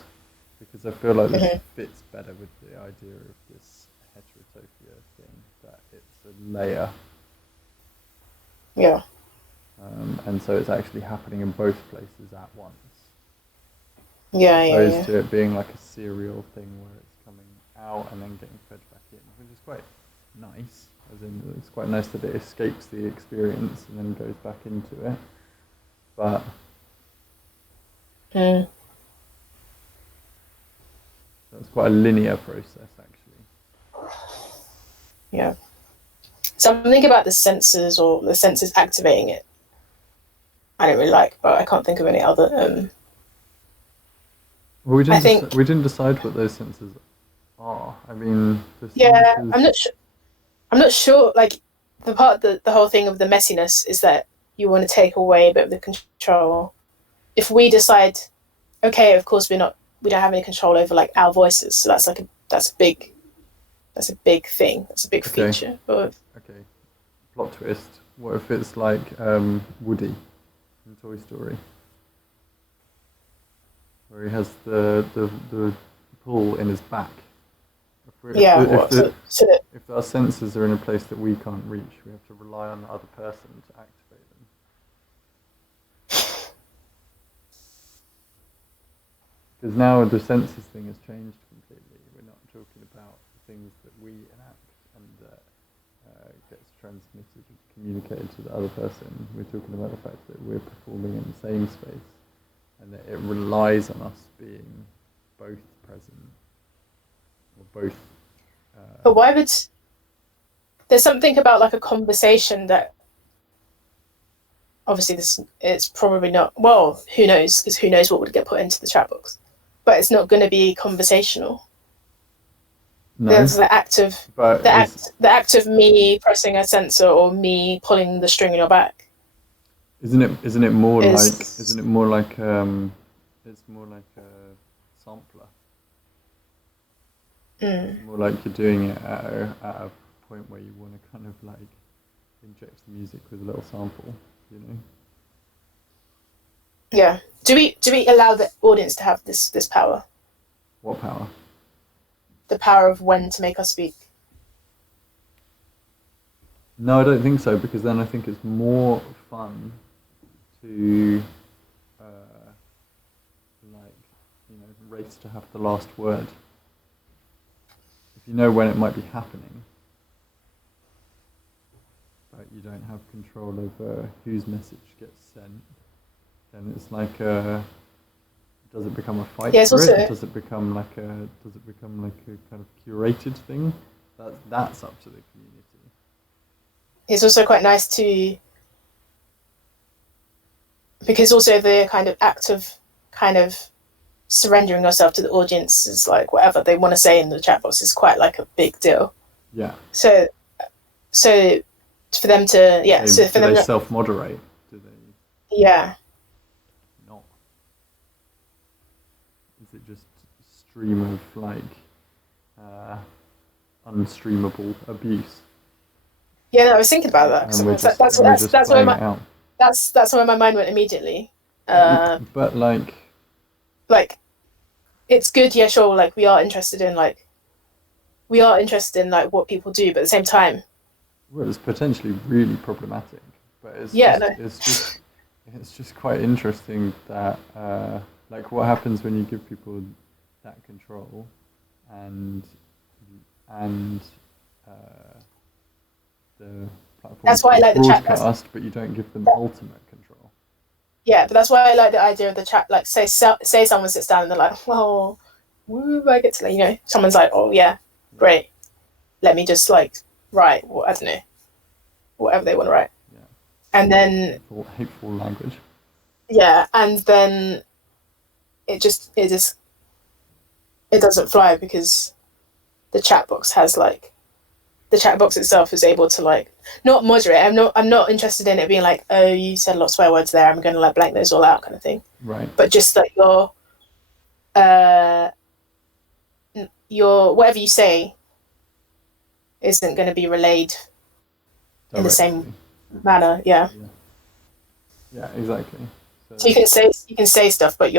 because I feel like this fits better with the idea of this heterotopia thing, that it's a layer. Yeah. And so it's actually happening in both places at once. Yeah, As opposed yeah. to it being like a serial thing where it's coming out and then getting fed back in, which is quite nice. As in, it's quite nice that it escapes the experience and then goes back into it. But Mm. that's quite a linear process, actually. Yeah. Something about the sensors or the sensors activating it, I don't really like, but I can't think of any other. Well, we didn't decide what those sensors are. I mean, yeah, I'm not sure. I'm not sure. Like the whole thing of the messiness is that you want to take away a bit of the control. If we decide, okay, of course we don't have any control over like our voices, so that's a big thing. That's a big feature. But okay, plot twist. What if it's like Woody in Toy Story, where he has the pull in his back? If our sensors are in a place that we can't reach, we have to rely on the other person to activate them. Because now the sensors thing has changed completely. We're not talking about things that we enact and that gets transmitted and communicated to the other person. We're talking about the fact that we're performing in the same space and that it relies on us being both present or both. But why would there's something about like a conversation that obviously it's probably not, well, who knows, because who knows what would get put into the chat box, but it's not going to be conversational. No. There's the act of me pressing a sensor or me pulling the string in your back. Isn't it more like it's more like a sampler. It's more like you're doing it at a point where you want to kind of like inject the music with a little sample, you know? Yeah. Do we allow the audience to have this power? What power? The power of when to make us speak. No, I don't think so, because then I think it's more fun to race to have the last word. If you know when it might be happening, but you don't have control over whose message gets sent, then it's like does it become a fight for it? Does it become like a kind of curated thing? That's up to the community. It's also quite nice to, because also the kind of act of kind of surrendering yourself to the audience is like whatever they want to say in the chat box is quite like a big deal. Yeah. So for them to do they self-moderate? Do they? Yeah. Not. Is it just a stream of like unstreamable abuse? Yeah, no, I was thinking about that. That's where my mind went immediately. But like it's good, yeah, sure. Like we are interested in like what people do, but at the same time, well, it's potentially really problematic. But it's just quite interesting that like what happens when you give people that control and the platform. That's why I like the chat, but you don't give them ultimate control. Yeah, but that's why I like the idea of the chat. Like, say someone sits down and they're like, "Well, I get to someone's like, oh yeah, great, let me just like write, I don't know, whatever they want to write." Yeah. And then hateful language. Yeah, and then it doesn't fly because the chat box has like the chat box itself is able to like not moderate. I'm not interested in it being like, oh, you said a lot of swear words there, I'm going to like blank those all out kind of thing. Right. But just like your whatever you say isn't going to be relayed directly in the same manner. Yeah. Yeah, exactly. So you can say stuff, but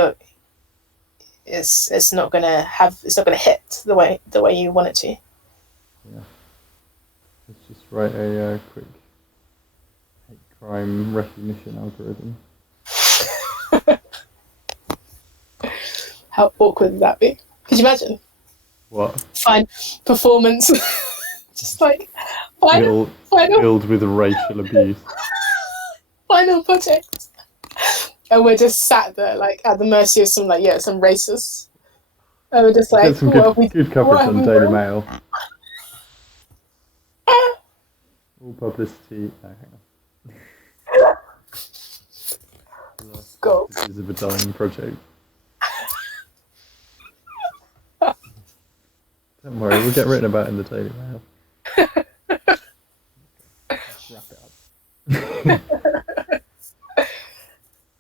it's not gonna hit the way you want it to. Yeah. Let's just write a quick hate crime recognition algorithm. How awkward would that be? Could you imagine? What? Fine performance. Just like final filled with racial abuse. Final project. And we're just sat there like at the mercy of some racists. And we're just like, some good coverage on Daily Mail. All publicity. Oh, hang on. Go. This is a dying project. Don't worry, we'll get written about in the Daily Mail. Wrap it up.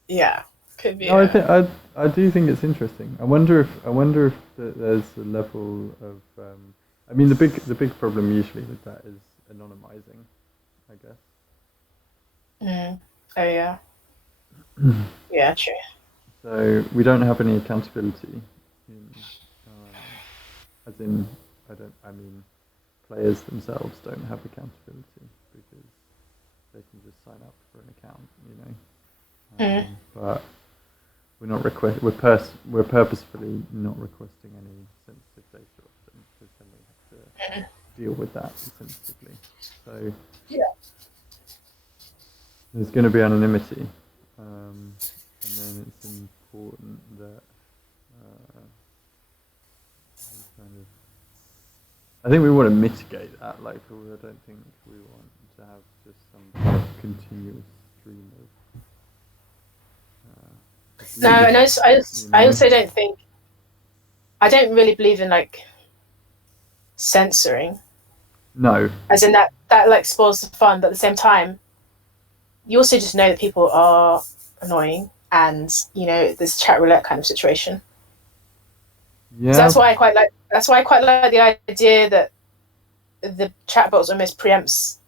Yeah, could be. No, I do think it's interesting. I wonder if there's a level of. I mean, the big problem usually with that is anonymizing, I guess. Oh yeah. Yeah, true. So we don't have any accountability. I mean, players themselves don't have accountability because they can just sign up for an account, But we're not we're purposefully not requesting any sensitive data of them because then we have to deal with that sensitively. So there's going to be anonymity, and then it's important that. I think we want to mitigate that. Like, I don't think we want to have just some kind of continuous stream of. No, and I also don't think. I don't really believe in like censoring. No. As in that like spoils the fun, but at the same time, you also just know that people are annoying, and this chat roulette kind of situation. Yeah. So that's why I quite like the idea that the chatbots almost preempts.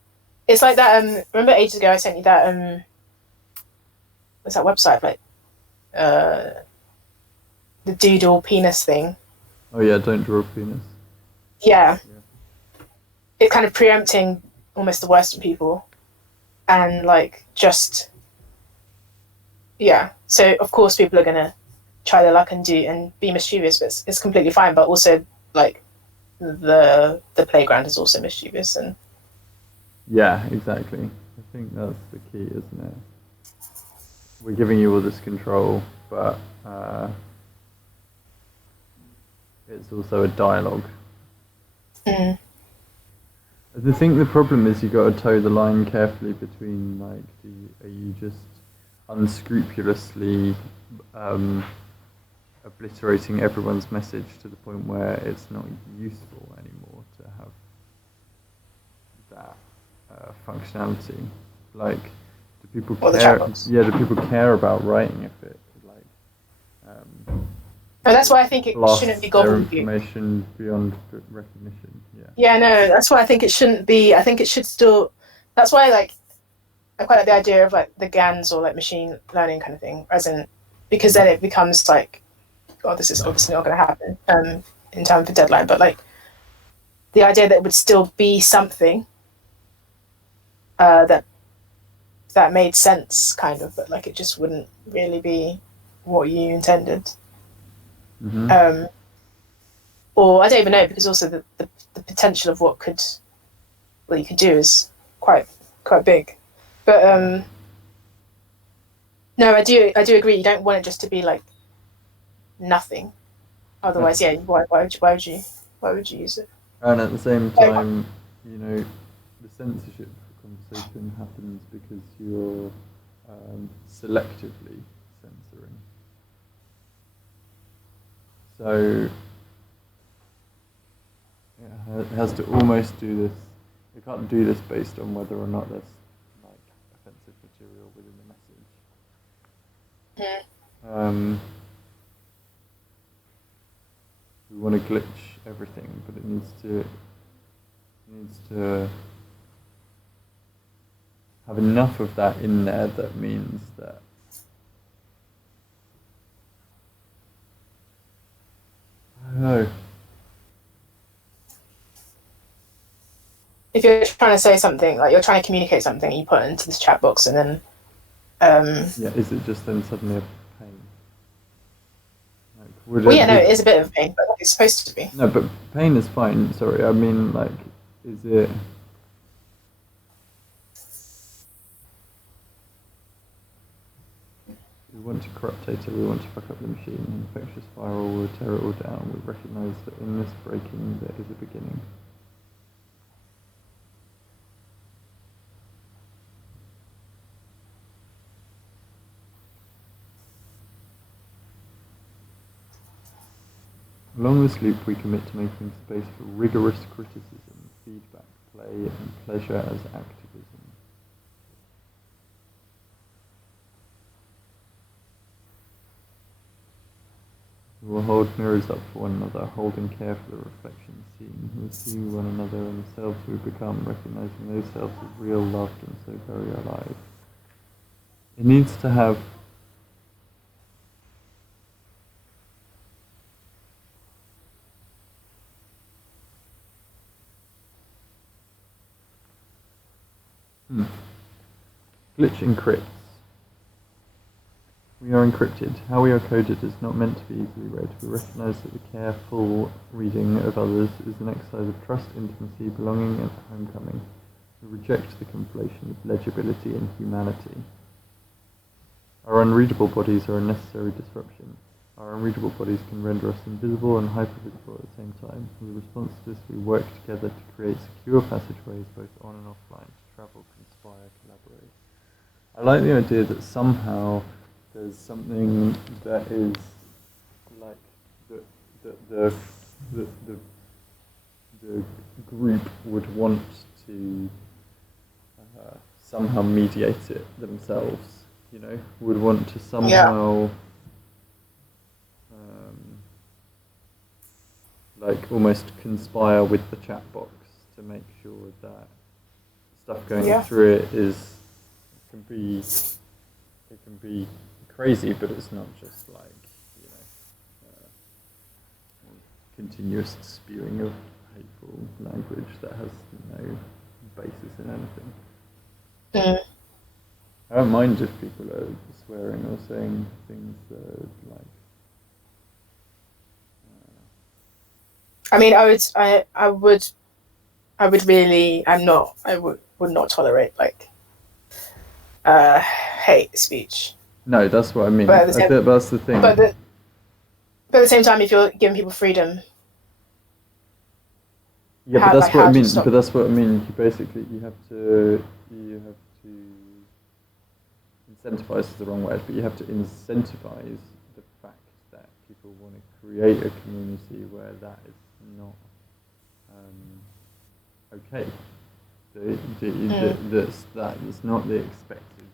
It's like that. Remember ages ago I sent you that. What's that website like? The doodle penis thing. Oh yeah, don't draw a penis. Yeah. It's kind of preempting almost the worst in people, and like just. Yeah. So of course people are gonna try their luck and be mischievous, but it's completely fine. But also like the playground is also mischievous and. Yeah, exactly. I think that's the key, isn't it? We're giving you all this control, but it's also a dialogue. I think the problem is you got to toe the line carefully between like, are you just unscrupulously obliterating everyone's message to the point where it's not useful anymore to have that functionality. Like, do people care? Yeah, do people care about writing if it like? And that's why I think it shouldn't be golden information beyond recognition. Yeah. Yeah, no, that's why I think it shouldn't be. I think it should still. That's why I quite like the idea of like the GANs or like machine learning kind of thing, because then it becomes like, oh, this is obviously not going to happen in time for deadline. But like the idea that it would still be something that made sense, kind of, but like it just wouldn't really be what you intended. Or I don't even know, because also the potential of what you could do is quite big. But no, I do agree. You don't want it just to be like nothing. Otherwise, yeah. Why would you use it? And at the same time, the censorship conversation happens because you're selectively censoring. So it has to almost do this can't do this based on whether or not there's like offensive material within the message. We want to glitch everything, but it needs to have enough of that in there that means that I don't know. If you're trying to say something, like you're trying to communicate something, you put it into this chat box, and then yeah, is it just then suddenly a pain? Like, well, yeah, no, it is a bit of a pain, but it's supposed to be. No, but pain is fine. Sorry, I mean, like, is it? We want to corrupt data, we want to fuck up the machine. An infectious firewall will tear it all down. We recognise that in this breaking there is a beginning. Along this loop, we commit to making space for rigorous criticism, feedback, play, and pleasure as activism. We will hold mirrors up for one another, holding care for the reflection seen. We see one another and the selves we become, recognizing those selves as real, loved, and so very alive. It needs to have glitch encrypts. We are encrypted. How we are coded is not meant to be easily read. We recognize that the careful reading of others is an exercise of trust, intimacy, belonging, and homecoming. We reject the conflation of legibility and humanity. Our unreadable bodies are a necessary disruption. Our unreadable bodies can render us invisible and hypervisible at the same time. In response to this, we work together to create secure passageways both on and offline to travel, conspire, collaborate. I like the idea that somehow there's something that is like the group would want to somehow mediate it themselves, you know, would want to somehow like almost conspire with the chat box to make sure that stuff going through it can be crazy, but it's not just like, you know, continuous spewing of hateful language that has no basis in anything. I don't mind if people are swearing or saying things that are like. I mean, I would not tolerate like hate speech. No, that's what I mean. That's the thing. But at the same time, if you're giving people freedom, yeah, but that's what I mean. But that's what I mean. You have to incentivize is the wrong word, but you have to incentivize the fact that people want to create a community where that is not okay. That is not the expected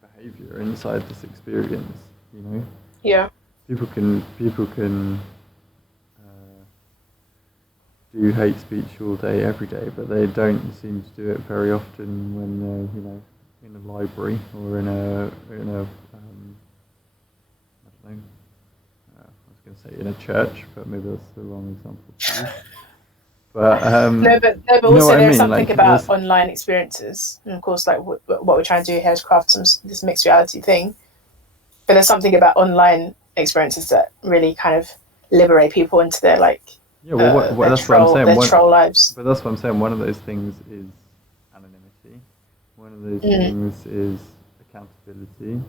behavior inside this experience, you know. Yeah. People can do hate speech all day, every day, but they don't seem to do it very often when they're, you know, in a library or in a I don't know. I was going to say in a church, but maybe that's the wrong example to use. But but also there's something like, about online experiences, and of course, like what we're trying to do here is craft this mixed reality thing. But there's something about online experiences that really kind of liberate people into their like that's what I'm saying. Their troll lives. But that's what I'm saying. One of those things is anonymity. One of those things is accountability.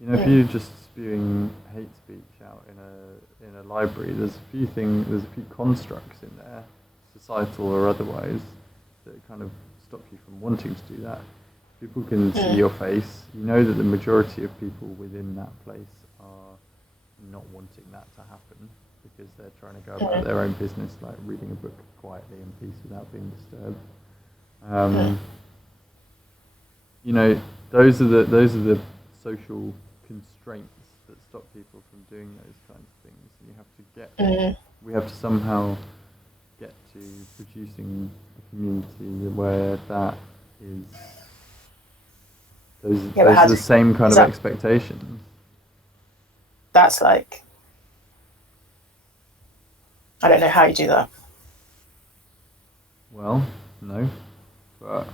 You know, if you're just spewing hate speech out in a library, there's a few constructs in there, societal or otherwise, that kind of stop you from wanting to do that. People can see your face. You know that the majority of people within that place are not wanting that to happen because they're trying to go about their own business, like reading a book quietly in peace without being disturbed. You know, those are the social constraints that stop people from doing those kinds of things. And you have to get, we have to somehow get to producing a community where that is, those are the same kind of expectations. That's like, I don't know how you do that. Well, no, but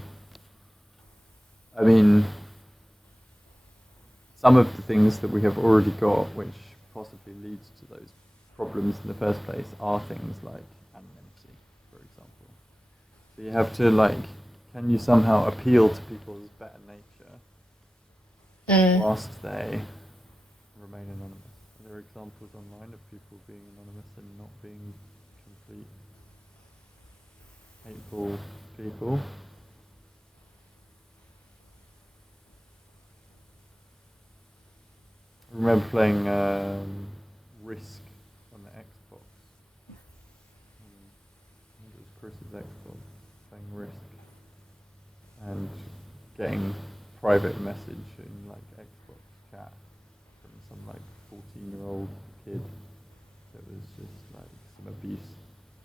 I mean, some of the things that we have already got, which possibly leads to those problems in the first place, are things like anonymity, for example. So you have to, like, can you somehow appeal to people's better nature whilst they remain anonymous? Are there examples online of people being anonymous and not being complete hateful people? I remember playing Risk on the Xbox. I think it was Chris's Xbox, playing Risk. And getting private message in like Xbox chat from some like 14-year-old kid that was just like some abuse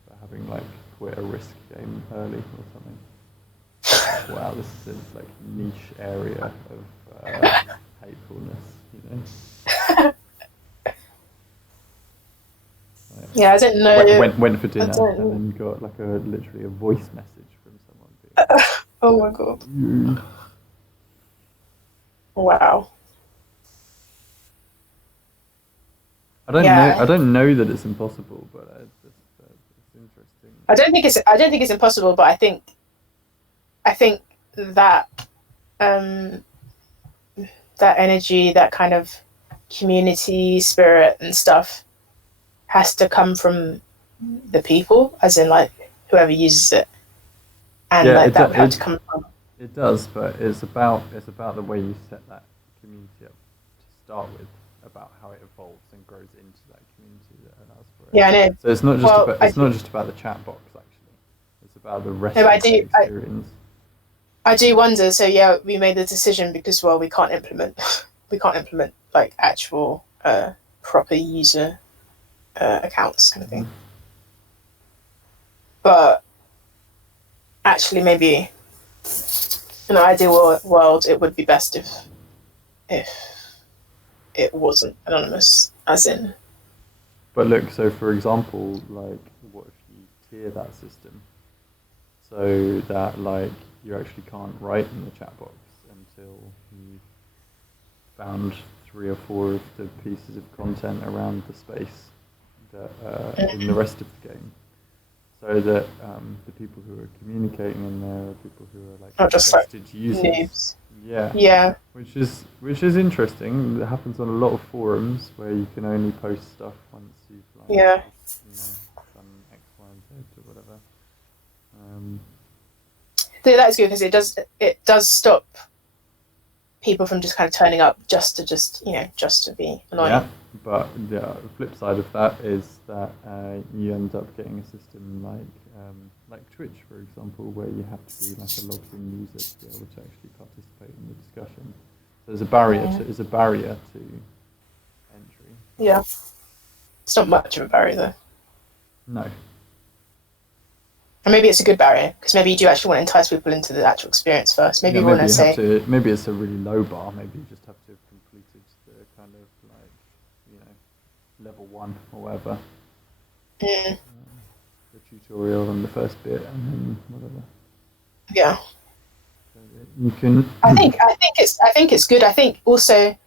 for having like quit a Risk game early or something. Wow, this is a like niche area of hatefulness, you know. Yeah, I didn't know. Went for dinner and then got like literally a voice message from someone. Being, oh my god! Wow. I don't know that it's impossible, but it's interesting. I don't think it's impossible, but I think that that energy, that kind of community spirit and stuff, has to come from the people, as in like whoever uses it, and like that would have to come from. It does, but it's about the way you set that community up to start with, about how it evolves and grows into that community that allows for it. Yeah, I know. So it's not just about the chat box actually. It's about the rest of the experience. I do wonder. So yeah, we made the decision because we can't implement like actual proper user accounts kind of thing. But actually, maybe in an ideal world, it would be best if it wasn't anonymous, as in. But look, so for example, like, what if you tier that system so that like you actually can't write in the chat box until you've found 3 or 4 of the pieces of content around the space that in the rest of the game, so that the people who are communicating in there are people who are like trusted users. Noobs. Yeah. Which is interesting. It happens on a lot of forums where you can only post stuff once you've like done X, Y, and Z or whatever. That is good because it does stop people from just kind of turning up just to be annoying. Yeah, but the flip side of that is that you end up getting a system like Twitch, for example, where you have to be like a logged in user to be able to actually participate in the discussion. So there's a barrier to entry. Yeah, it's not much of a barrier though. No. And maybe it's a good barrier because maybe you do actually want to entice people into the actual experience first. Maybe you want to say maybe it's a really low bar. Maybe you just have to have completed the kind of like level 1 or whatever. The tutorial and the first bit and then whatever. Yeah. So you can. I think it's good. I think also.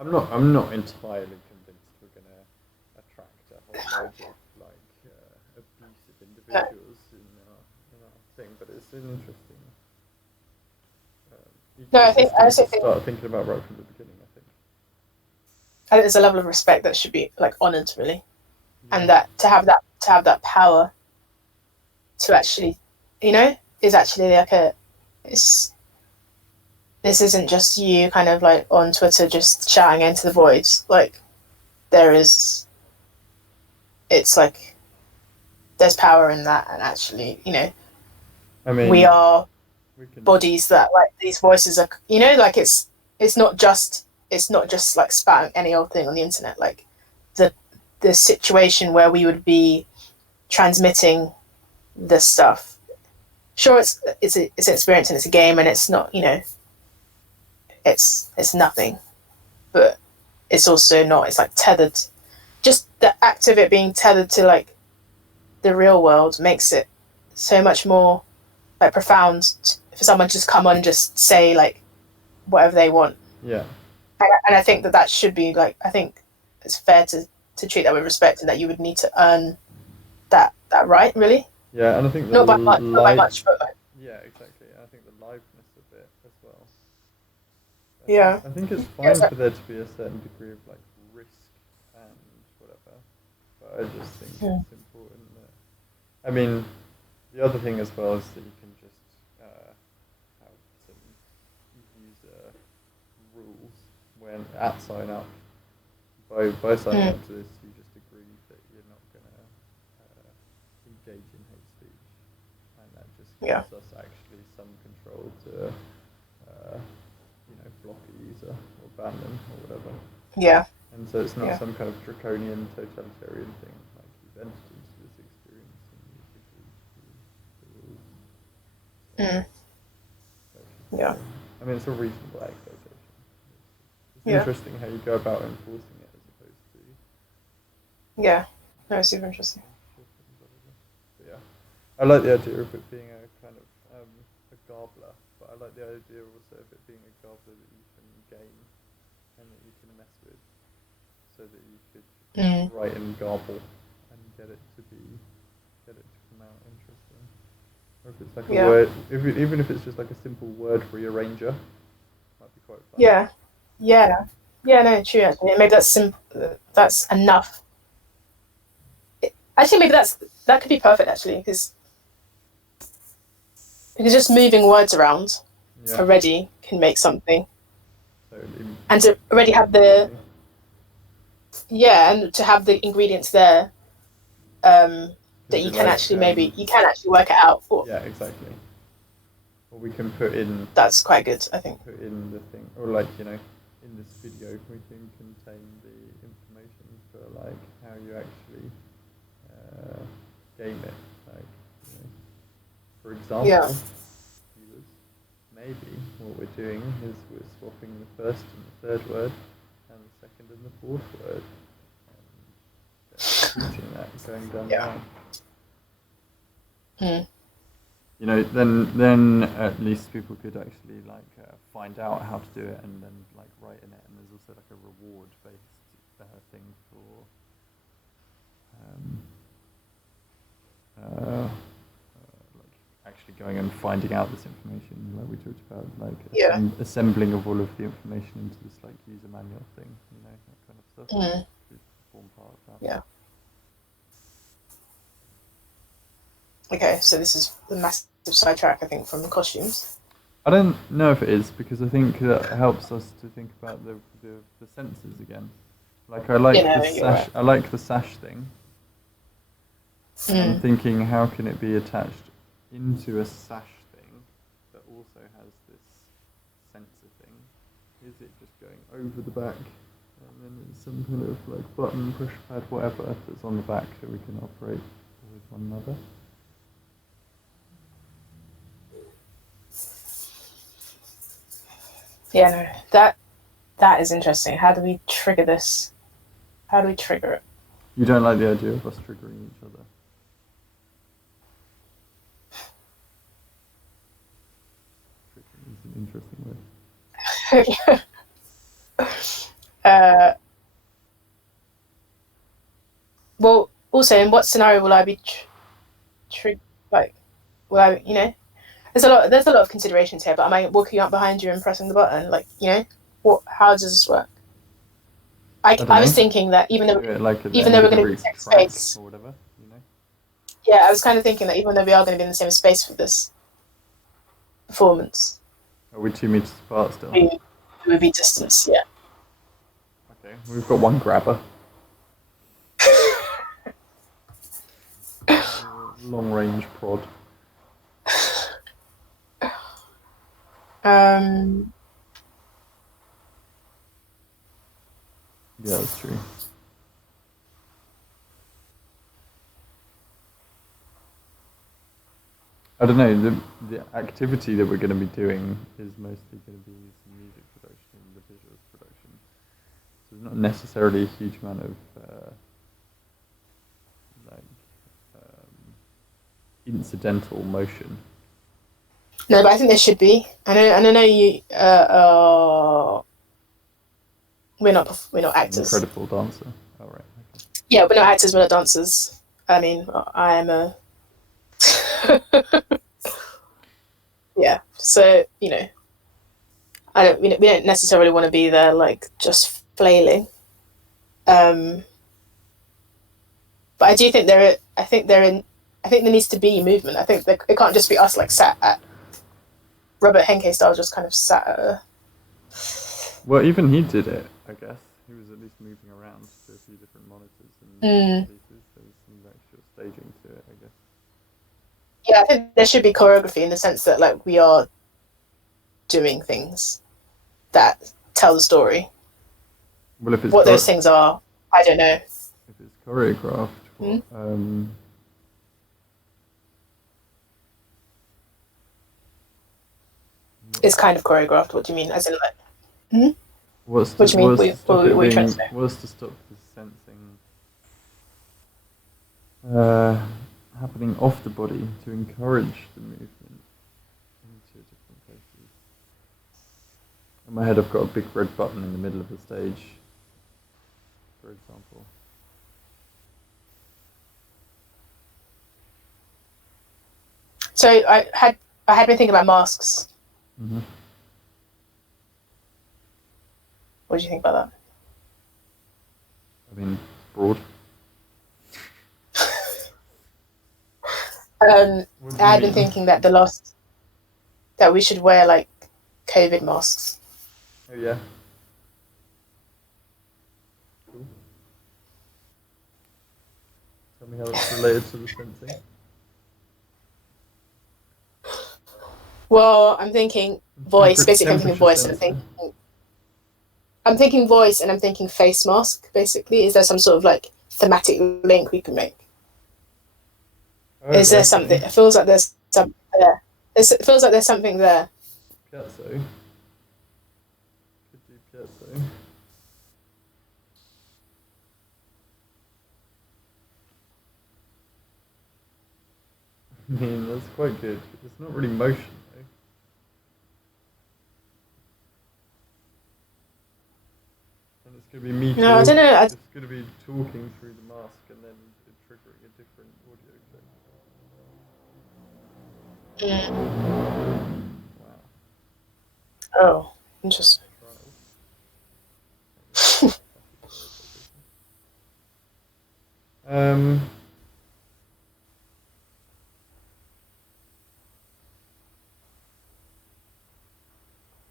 I'm not entirely convinced we're going to attract a whole load of abusive individuals. Thing, but it's an interesting. I think start thinking about right from the beginning. I think there's a level of respect that should be like honoured, really, and that to have that power to actually, is actually like this isn't just you kind of like on Twitter just shouting into the void. Like it's like there's power in that, and actually, I mean, we are bodies that like these voices are, you know, like it's not just like spouting any old thing on the internet. Like the situation where we would be transmitting this stuff. Sure, it's an experience and it's a game and it's not, you know, it's nothing, but it's also not. It's like tethered. Just the act of it being tethered to like the real world makes it so much more like profound for someone to just come on and just say like whatever they want. Yeah. And I think that should be like, I think it's fair to treat that with respect, and that you would need to earn that right, really. Yeah, and I think not by much, but like, yeah, exactly. I think the liveness of it as well. I think it's fine for there to be a certain degree of like risk and whatever, but I just think it's important that. I mean, the other thing as well is that you can just have some user rules when at sign up. By signing up to this, you just agree that you're not going to engage in hate speech, and that just gives us actually some control to, block a user or ban them or whatever. Yeah. And so it's not some kind of draconian totalitarian thing. Like you've entered into this experience and you've agreed to the rules. Yeah. I mean, it's a reasonable expectation. It's interesting how you go about enforcing it as opposed to. Yeah. No, it's super interesting. But yeah, I like the idea of it being a kind of a garbler, but I like the idea also of it being a garbler that you can game and that you can mess with, so that you could write and garble and get it to come out interesting. Or if it's like a word, even if it's just like a simple word rearranger, might be quite fun. Yeah, no, true. Actually, maybe that's enough. Actually, maybe that could be perfect. Actually, because just moving words around already can make something, and to already have the and to have the ingredients there, that you can actually work it out. Yeah, exactly. Or we can put in. That's quite good, I think. Put in the thing, or like in this video, we can contain the information for like how you actually game it. Like, for example, maybe what we're doing is we're swapping the first and the third word, and the second and the fourth word, and repeating that, going down the line. Then at least people could actually like find out how to do it and then like write in it, and there's also like a reward based thing for like actually going and finding out this information, like we talked about, like assembling of all of the information into this like user manual thing, that kind of stuff. Form part of that. Yeah. Okay, so this is the massive sidetrack, I think, from the costumes. I don't know if it is, because I think that helps us to think about the senses again. Like I like the sash. Right. I like the sash thing. I'm thinking, how can it be attached into a sash thing that also has this sensor thing? Is it just going over the back, and then there's some kind of like button, push pad, whatever that's on the back that we can operate with one another? Yeah, no, that is interesting. How do we trigger this? How do we trigger it? You don't like the idea of us triggering each other? Triggering is an interesting word. Well, also, in what scenario will I be will I, there's a lot of considerations here, but am I walking up behind you and pressing the button? Like, how does this work? I was thinking that even though we're going to be in the same space, or whatever, Yeah, I was kind of thinking that even though we are going to be in the same space for this performance, are we 2 meters apart still? We would be distance, yeah. Okay, we've got one grabber. Long range prod. Um, Yeah, that's true. I don't know. The activity that we're going to be doing is mostly going to be some music production and the visuals production. So there's not necessarily a huge amount of like incidental motion. no, but I think there should be. I know you. We're not actors. Incredible dancer. All right. Okay. Yeah, we're not actors. We're not dancers. I mean, I am a. Yeah. So we don't necessarily want to be there like just flailing. But I do think I think there needs to be movement. I think it can't just be us like sat at Robert Henke style, just kind of sat at a. Well, even he did it, I guess. He was at least moving around to a few different monitors and pieces. There was some actual staging to it, I guess. Yeah, I think there should be choreography in the sense that like we are doing things that tell the story. Well, if it's what those things are, I don't know. If it's choreographed, it's kind of choreographed. What do you mean? As in like? What do you mean? What are you trying to say? Was to stop the sensing happening off the body to encourage the movement into different places. In my head, I've got a big red button in the middle of the stage, for example. So I had been thinking about masks. Mm-hmm. What do you think about that? I mean, broad. I had been thinking that that we should wear like COVID masks. Oh yeah. Cool. Tell me how it's related to the sensing. Well, I'm thinking voice. Basically, I'm thinking voice, and I'm thinking voice, and I'm thinking face mask. Basically, is there some sort of like thematic link we can make? Is there something? It feels like there's something there. It feels like there's something there. Piazzo. Could do Piazzo. I mean, that's quite good. It's not really motion, though. And it's going to be me No, I don't know. It's going to be talking through the mask and then triggering a different audio clip. Wow. Oh, interesting.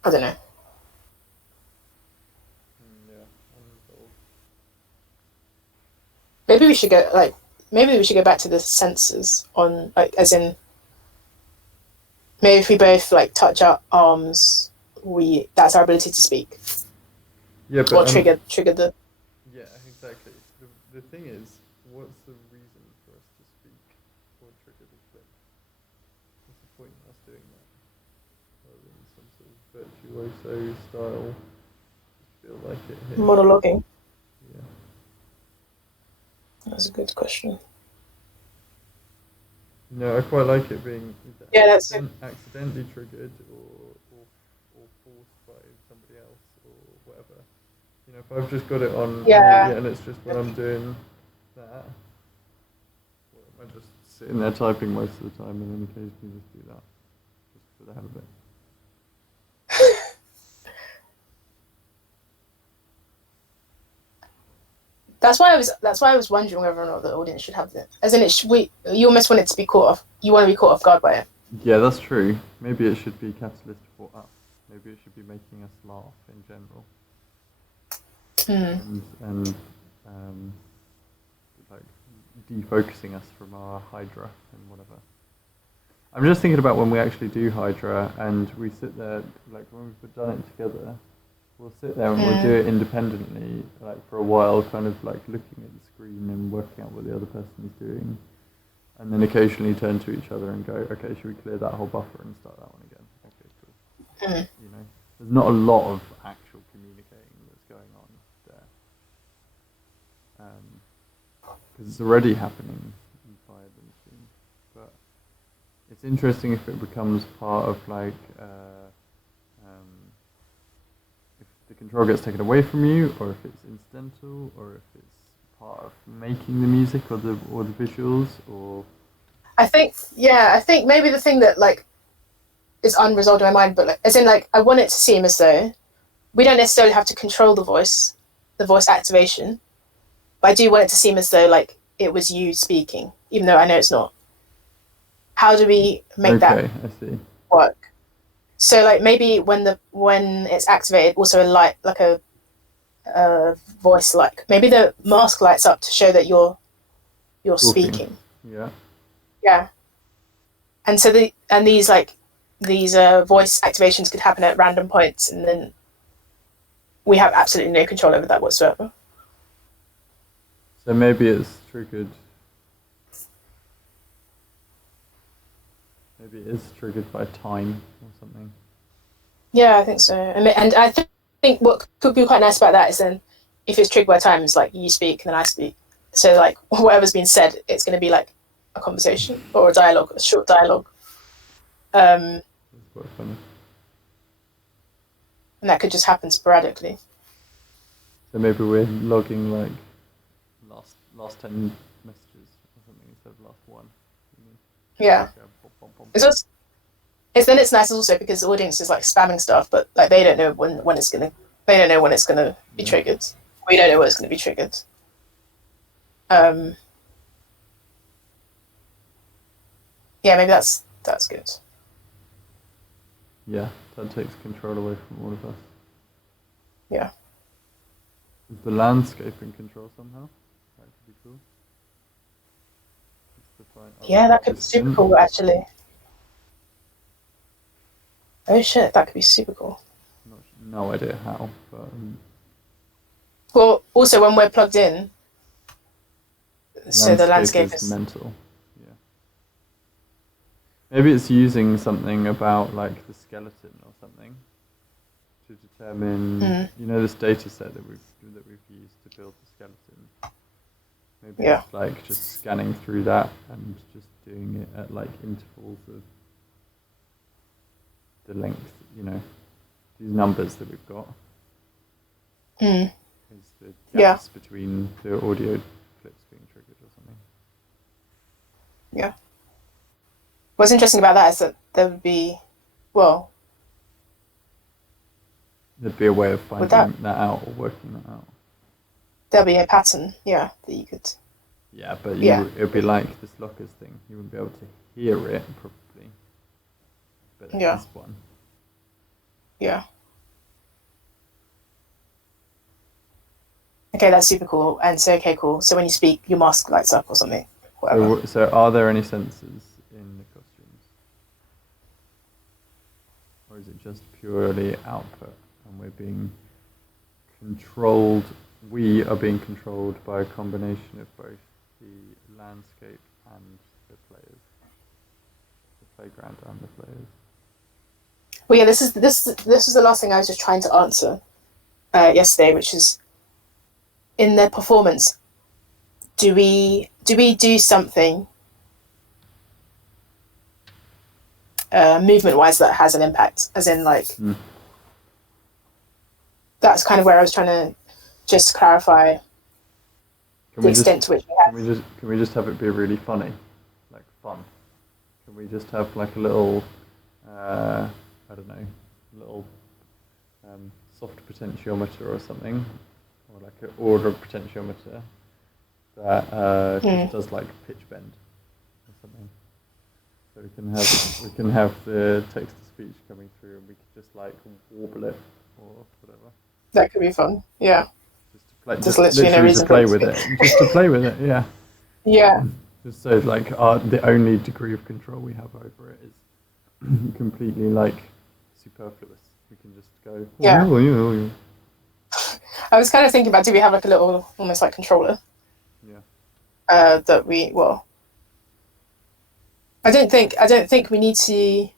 I don't know. Maybe we should go back to the senses on like as in maybe if we both like touch our arms, that's our ability to speak. Yeah, but or trigger the. Yeah, exactly. The thing is, what's the reason for us to speak or trigger the clip? What's the point in us doing that? Rather than some sort of virtuoso style, just feel like it hits. Monologuing. Yeah. That's a good question. No, I quite like it being accidentally triggered or forced by somebody else or whatever. You know, if I've just got it on, and it's just when I'm doing that, or am I just sitting there typing most of the time and then occasionally just do that, just for the hell of it. That's why I was wondering whether or not the audience should have it. As in, you almost want it to be caught off. You want to be caught off guard by it. Yeah, that's true. Maybe it should be catalyst for us. Maybe it should be making us laugh in general. And like defocusing us from our hydra and whatever. I'm just thinking about when we actually do Hydra and we sit there, like when we've done it together, we'll sit there and we'll do it independently, like for a while, kind of like looking at the screen and working out what the other person is doing. And then occasionally turn to each other and go, okay, should we clear that whole buffer and start that one again? Okay, cool. You know, there's not a lot of actual communicating that's going on there. Because it's already happening via the machine. But it's interesting if it becomes part of like, if the control gets taken away from you, or if it's incidental, or if it's part of making the music or the visuals, or I think maybe the thing that like is unresolved in my mind, but like, as in like I want it to seem as though we don't necessarily have to control the voice activation, but I do want it to seem as though like it was you speaking, even though I know it's not. How do we make that work? So like maybe when it's activated, also a light, like a voice, like maybe the mask lights up to show that you're speaking. Yeah. And so these voice activations could happen at random points, and then we have absolutely no control over that whatsoever. So maybe it's triggered. Maybe it is triggered by time or something. Yeah, I think so. And I think what could be quite nice about that is then if it's triggered by time, it's like you speak and then I speak. So like whatever's been said, it's going to be like a conversation or a dialogue, a short dialogue. That's quite funny. And that could just happen sporadically. So maybe we're logging like last 10 messages or something instead of last one. Yeah. It's nice also because the audience is like spamming stuff, but like they don't know when it's gonna be triggered. We don't know when it's gonna be triggered. Yeah, maybe that's good. Yeah, that takes control away from all of us. Yeah. Is the landscape in control somehow? That could be cool. Yeah, that could be super cool actually. Oh shit, that could be super cool. No idea how, but... Well, also when we're plugged in, so the landscape is mental. Yeah. Maybe it's using something about like the skeleton or something to determine, you know, this data set that we've used to build the skeleton. Maybe it's like just scanning through that and just doing it at like intervals of the length, you know, these numbers that we've got. Is the gaps between the audio clips being triggered or something. Yeah. What's interesting about that is that there would be, well... There'd be a way of finding that out or working that out. There'll be a pattern, that you could... Yeah, but it would be like this Lockers thing. You wouldn't be able to hear it properly. But there is one. Yeah. Okay, that's super cool. And so, okay, cool. So when you speak, your mask lights up or something. Whatever. So are there any sensors in the costumes? Or is it just purely output and we're being controlled? We are being controlled by a combination of both the landscape and the players. The playground and the players. Well, yeah, this is the last thing I was just trying to answer yesterday, which is in their performance, do we do something movement-wise that has an impact? As in, like, that's kind of where I was trying to just clarify the extent to which we have. Can we just have it be really funny, like fun? Can we just have like a little, I don't know, little soft potentiometer or something, or like an order potentiometer that just does like pitch bend or something. So we can have the text to speech coming through, and we could just like warble it or whatever. That could be fun. Yeah. Just literally no reason to play with it. Just to play with it. Yeah. Yeah. Just so like the only degree of control we have over it is completely like superfluous. We can just go. Yeah. Yeah. I was kind of thinking about, do we have like a little, almost like controller? Yeah. That I don't think we need to.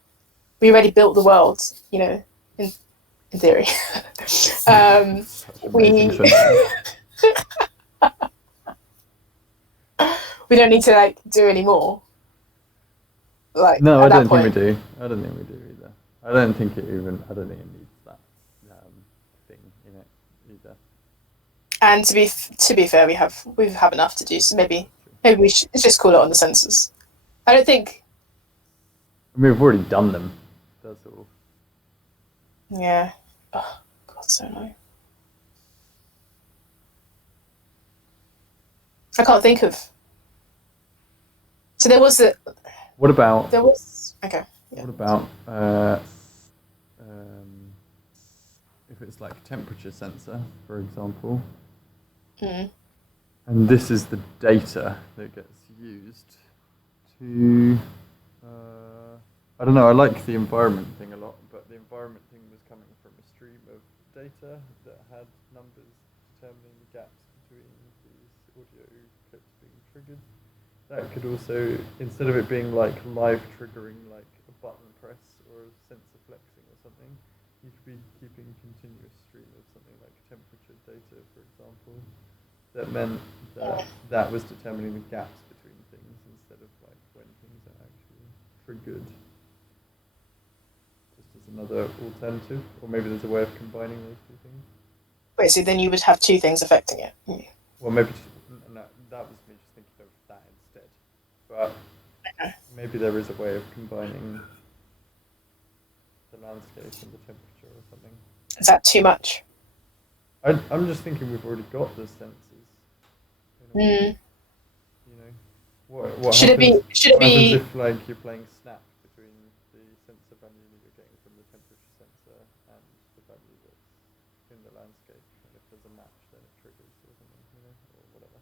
We already built the world, in theory. We we don't need to like do any more. Like no, I don't think we do. I don't think we do either. I don't think it needs that thing in it either. And to be fair, we have enough to do. So maybe we should just call it on the sensors. I don't think. I mean, we've already done them. That's all. Yeah. Oh God, so annoying. I can't think of. So there was a. What about? There was okay. Yeah. What about if it's like a temperature sensor, for example, and this is the data that gets used to. I don't know. I like the environment thing a lot, but the environment thing was coming from a stream of data that had numbers determining the gaps between these audio clips being triggered. That could also, instead of it being like live triggering, like a button press or a sensor flexing or something, you could be keeping a continuous stream of something like temperature data, for example. That meant that that was determining the gaps between things instead of like when things are actually triggered. Just as another alternative, or maybe there's a way of combining those two things. Wait, so then you would have two things affecting it. Well, maybe no, that was me just thinking of that instead. But maybe there is a way of combining the landscape and the temperature or something. Is that too much? I'm just thinking we've already got the sensors. You know, what should happens, it be if like you're playing Snap between the sensor value that you're getting from the temperature sensor and the value that's in the landscape, and if there's a match, then it triggers or something, or whatever.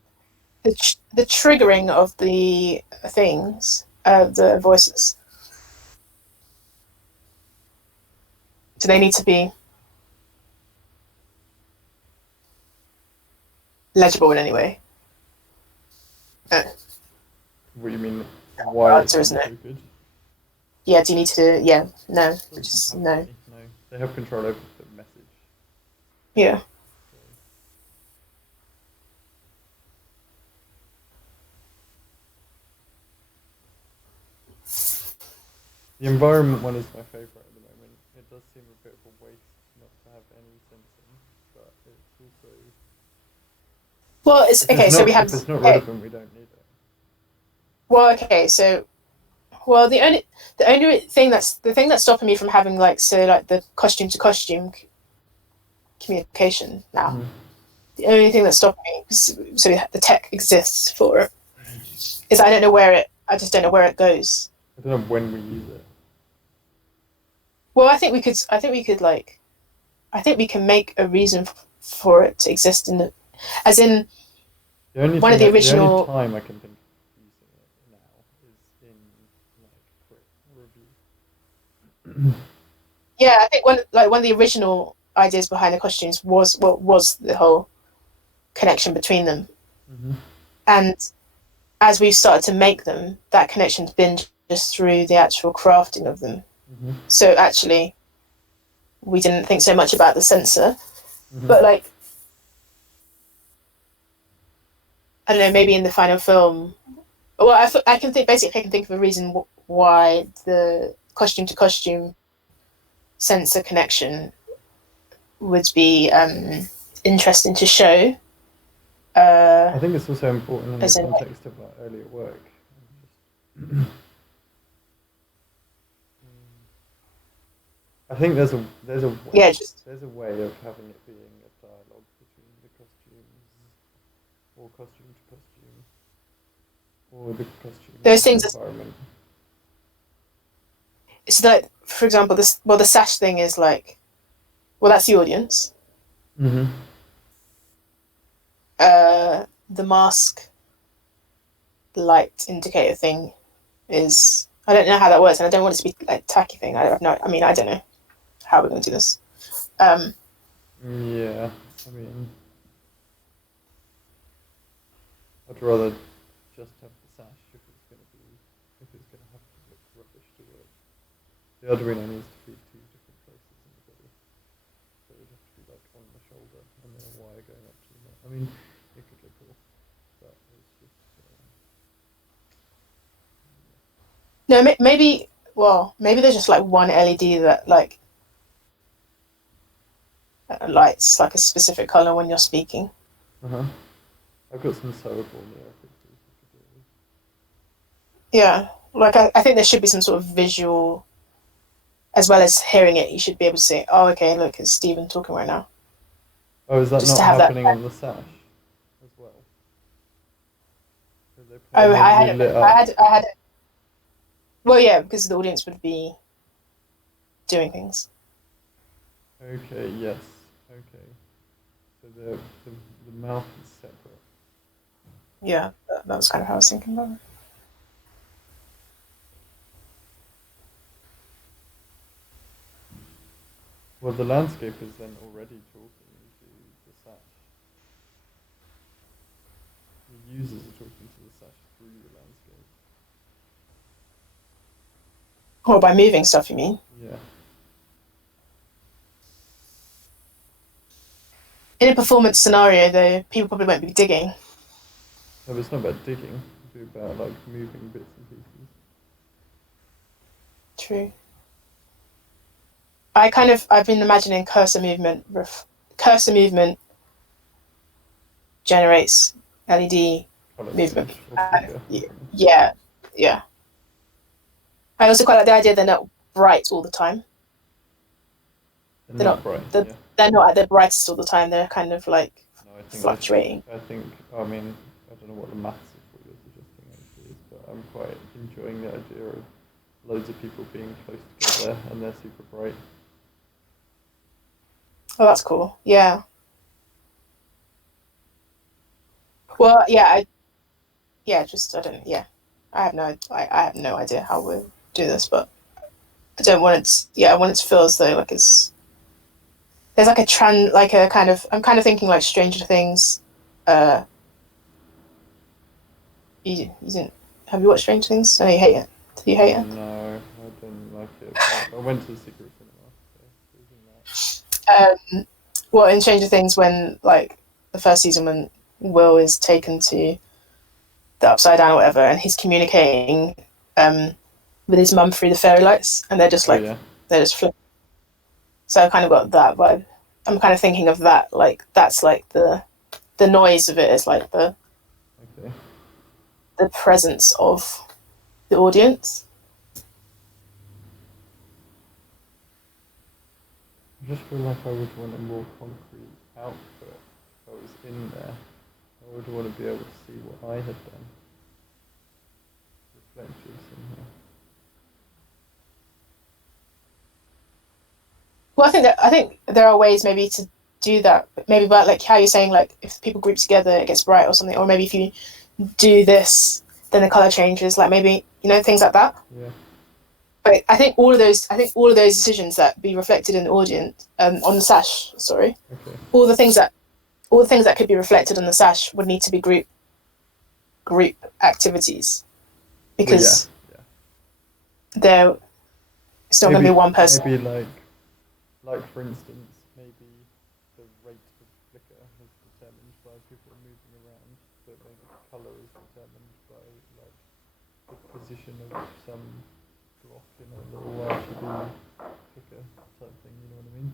The triggering of the things, the voices. Do they need to be legible in any way? What do you mean? Why answer is no. Good? Yeah, do you need to? Yeah, no. Just no. No, they have control over the message. Yeah. The environment one is my favourite at the moment. It does seem a bit of a waste not to have any sensing, but it's also. Well, it's okay. So we have. If it's not relevant, we don't need it. Well, okay. So, the only thing that's stopping me from having like the costume to costume communication now. Mm-hmm. The only thing that's stopping me, so the tech exists for it, is I just don't know where it goes. I don't know when we use it. Well, I think we can make a reason for it to exist as in one of the original. The only time I can think of using it now is in like crit review. Yeah, I think one of the original ideas behind the costumes was the whole connection between them, and as we've started to make them, that connection's been just through the actual crafting of them. So actually, we didn't think so much about the sensor, but like, I don't know, maybe in the final film. Well, I can think of a reason why the costume to costume sensor connection would be interesting to show. I think it's also important in the context of our earlier work. I think there's a way, there's a way of having it being a dialogue between the costumes, or costume to costume, or the costume those things environment. It's like, for example, the sash thing is like, well, that's the audience. The mask light indicator thing is. I don't know how that works, and I don't want it to be like tacky thing. I don't know how we're going to do this. Yeah, I mean, I'd rather just have the sash if it's going to have to look rubbish to work. The Arduino needs to be 2 different places in the body, so it would have to be like on the shoulder and then a wire going up to the neck. I mean, it could look cool, but it's just. No, maybe. Well, maybe there's just like one LED that like lights like a specific color when you're speaking. I've got some cerebral near. Yeah, like I think there should be some sort of visual, as well as hearing it. You should be able to say, "Oh, okay, look, it's Stephen talking right now." Oh, is that just not happening on the sash as well? Oh, I had. Well, yeah, because the audience would be doing things. Okay. Yes. Okay. So the mouth is separate. Yeah, that was kind of how I was thinking about it. Well, the landscape is then already talking to the sash. The users are talking to the sash through the landscape. Or by moving stuff, you mean? Yeah. In a performance scenario, though, people probably won't be digging. No, but it's not about digging. It's about like moving bits and pieces. True. I've been imagining cursor movement. Cursor movement generates LED movement. Yeah. I also quite like the idea they're not bright all the time. They're not bright. They're not at their brightest all the time. They're kind of like fluctuating. I mean, I don't know what the maths of what you're suggesting actually is, but I'm quite enjoying the idea of loads of people being close together and they're super bright. Oh, that's cool. Yeah. Well, yeah, I have no idea how we'll do this, but I don't want it. I want it to feel as though like there's like I'm kind of thinking like Stranger Things. You didn't have you watched Stranger Things? I know you hate it. Do you hate it? No, I didn't like it. I went to the secret cinema. Well, in Stranger Things, when like the first season, when Will is taken to the Upside Down or whatever, and he's communicating with his mum through the fairy lights, and they're just like they're just flipping. So I kind of got that vibe. I'm kind of thinking of that, like that's like the noise of it is like the presence of the audience. I just feel like I would want a more concrete output if I was in there. I would want to be able to see what I had done. Reflected somehow. Well, I think there are ways maybe to do that. Maybe, but like how you're saying, like if people group together, it gets bright or something. Or maybe if you do this, then the color changes. Like maybe things like that. Yeah. But I think all of those decisions that be reflected in the audience on the sash. Sorry. Okay. All the things that could be reflected on the sash would need to be group activities, because it's not going to be one person. Maybe like for instance, maybe the rate of flicker is determined by people moving around, but maybe the color is determined by like the position of some block in a little RGB flicker type thing. You know what I mean?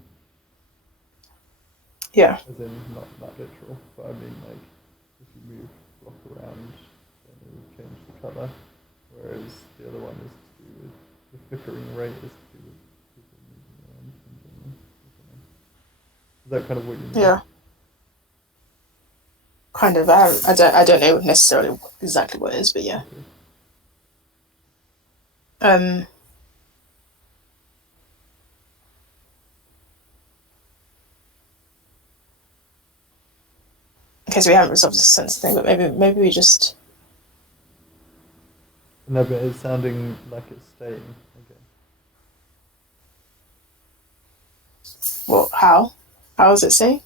Yeah. As in not that literal, but I mean like if you move block around, then it will change the color, whereas the other one is to do with the flickering rate is to do with people moving around. Is that kind of what you mean? Yeah. Kind of. I don't know necessarily exactly what it is, but yeah. Okay. Okay, so we haven't resolved the sense thing, but maybe we just No, but it's sounding like it's staying again. Well, how? How is it saying?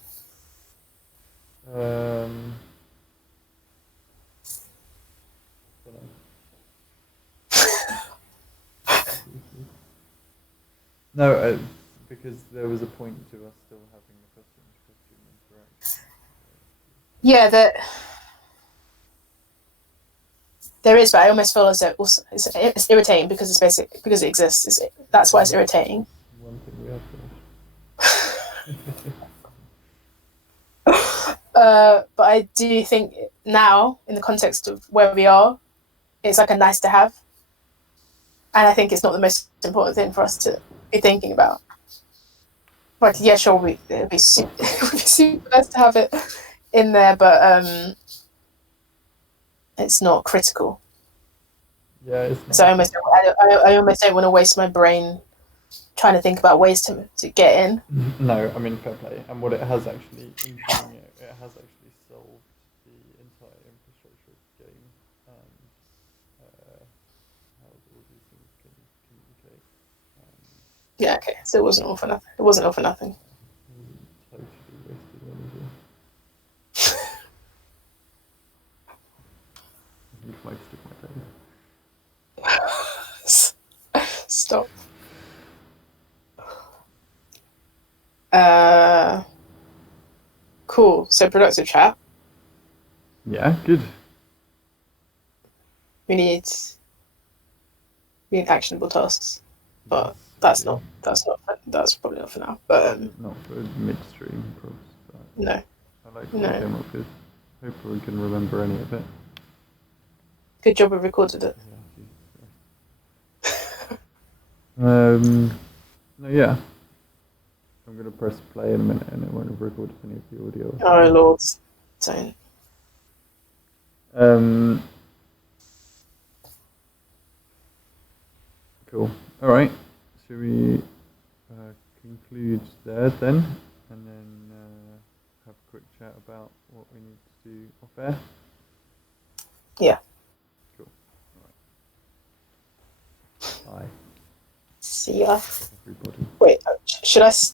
No, because there was a point to us still having the costume interaction. Yeah, there is, but I almost feel as though it's irritating because it's basic because it exists. That's why it's irritating. One thing we have finished. But I do think now, in the context of where we are, it's like a nice to have, and I think it's not the most important thing for us to be thinking about. Like, yeah, sure, it'd be super, nice to have it in there, but it's not critical. Yeah, it's not. So I almost don't want to waste my brain trying to think about ways to get in. No, I mean, fair play. And what it has actually, in doing it, it has actually solved the entire infrastructure of the game and how all these things can communicate. Yeah, okay. So it wasn't all for nothing. It wasn't all for nothing. Totally wasted energy. You'd like to stick my face. Stop. Cool. So productive chat. Yeah, good. We need actionable tasks, but yes, that's probably not for now. But not for midstream, probably. No. I like what we came up with. Hopefully we can remember any of it. Good job we recorded it. Yeah, no, yeah. I'm going to press play in a minute and it won't have recorded any of the audio. Oh, Lord. Don't. Cool. All right. Should we conclude there then? And then have a quick chat about what we need to do off air? Yeah. Cool. All right. Bye. See ya. Everybody. Wait, should I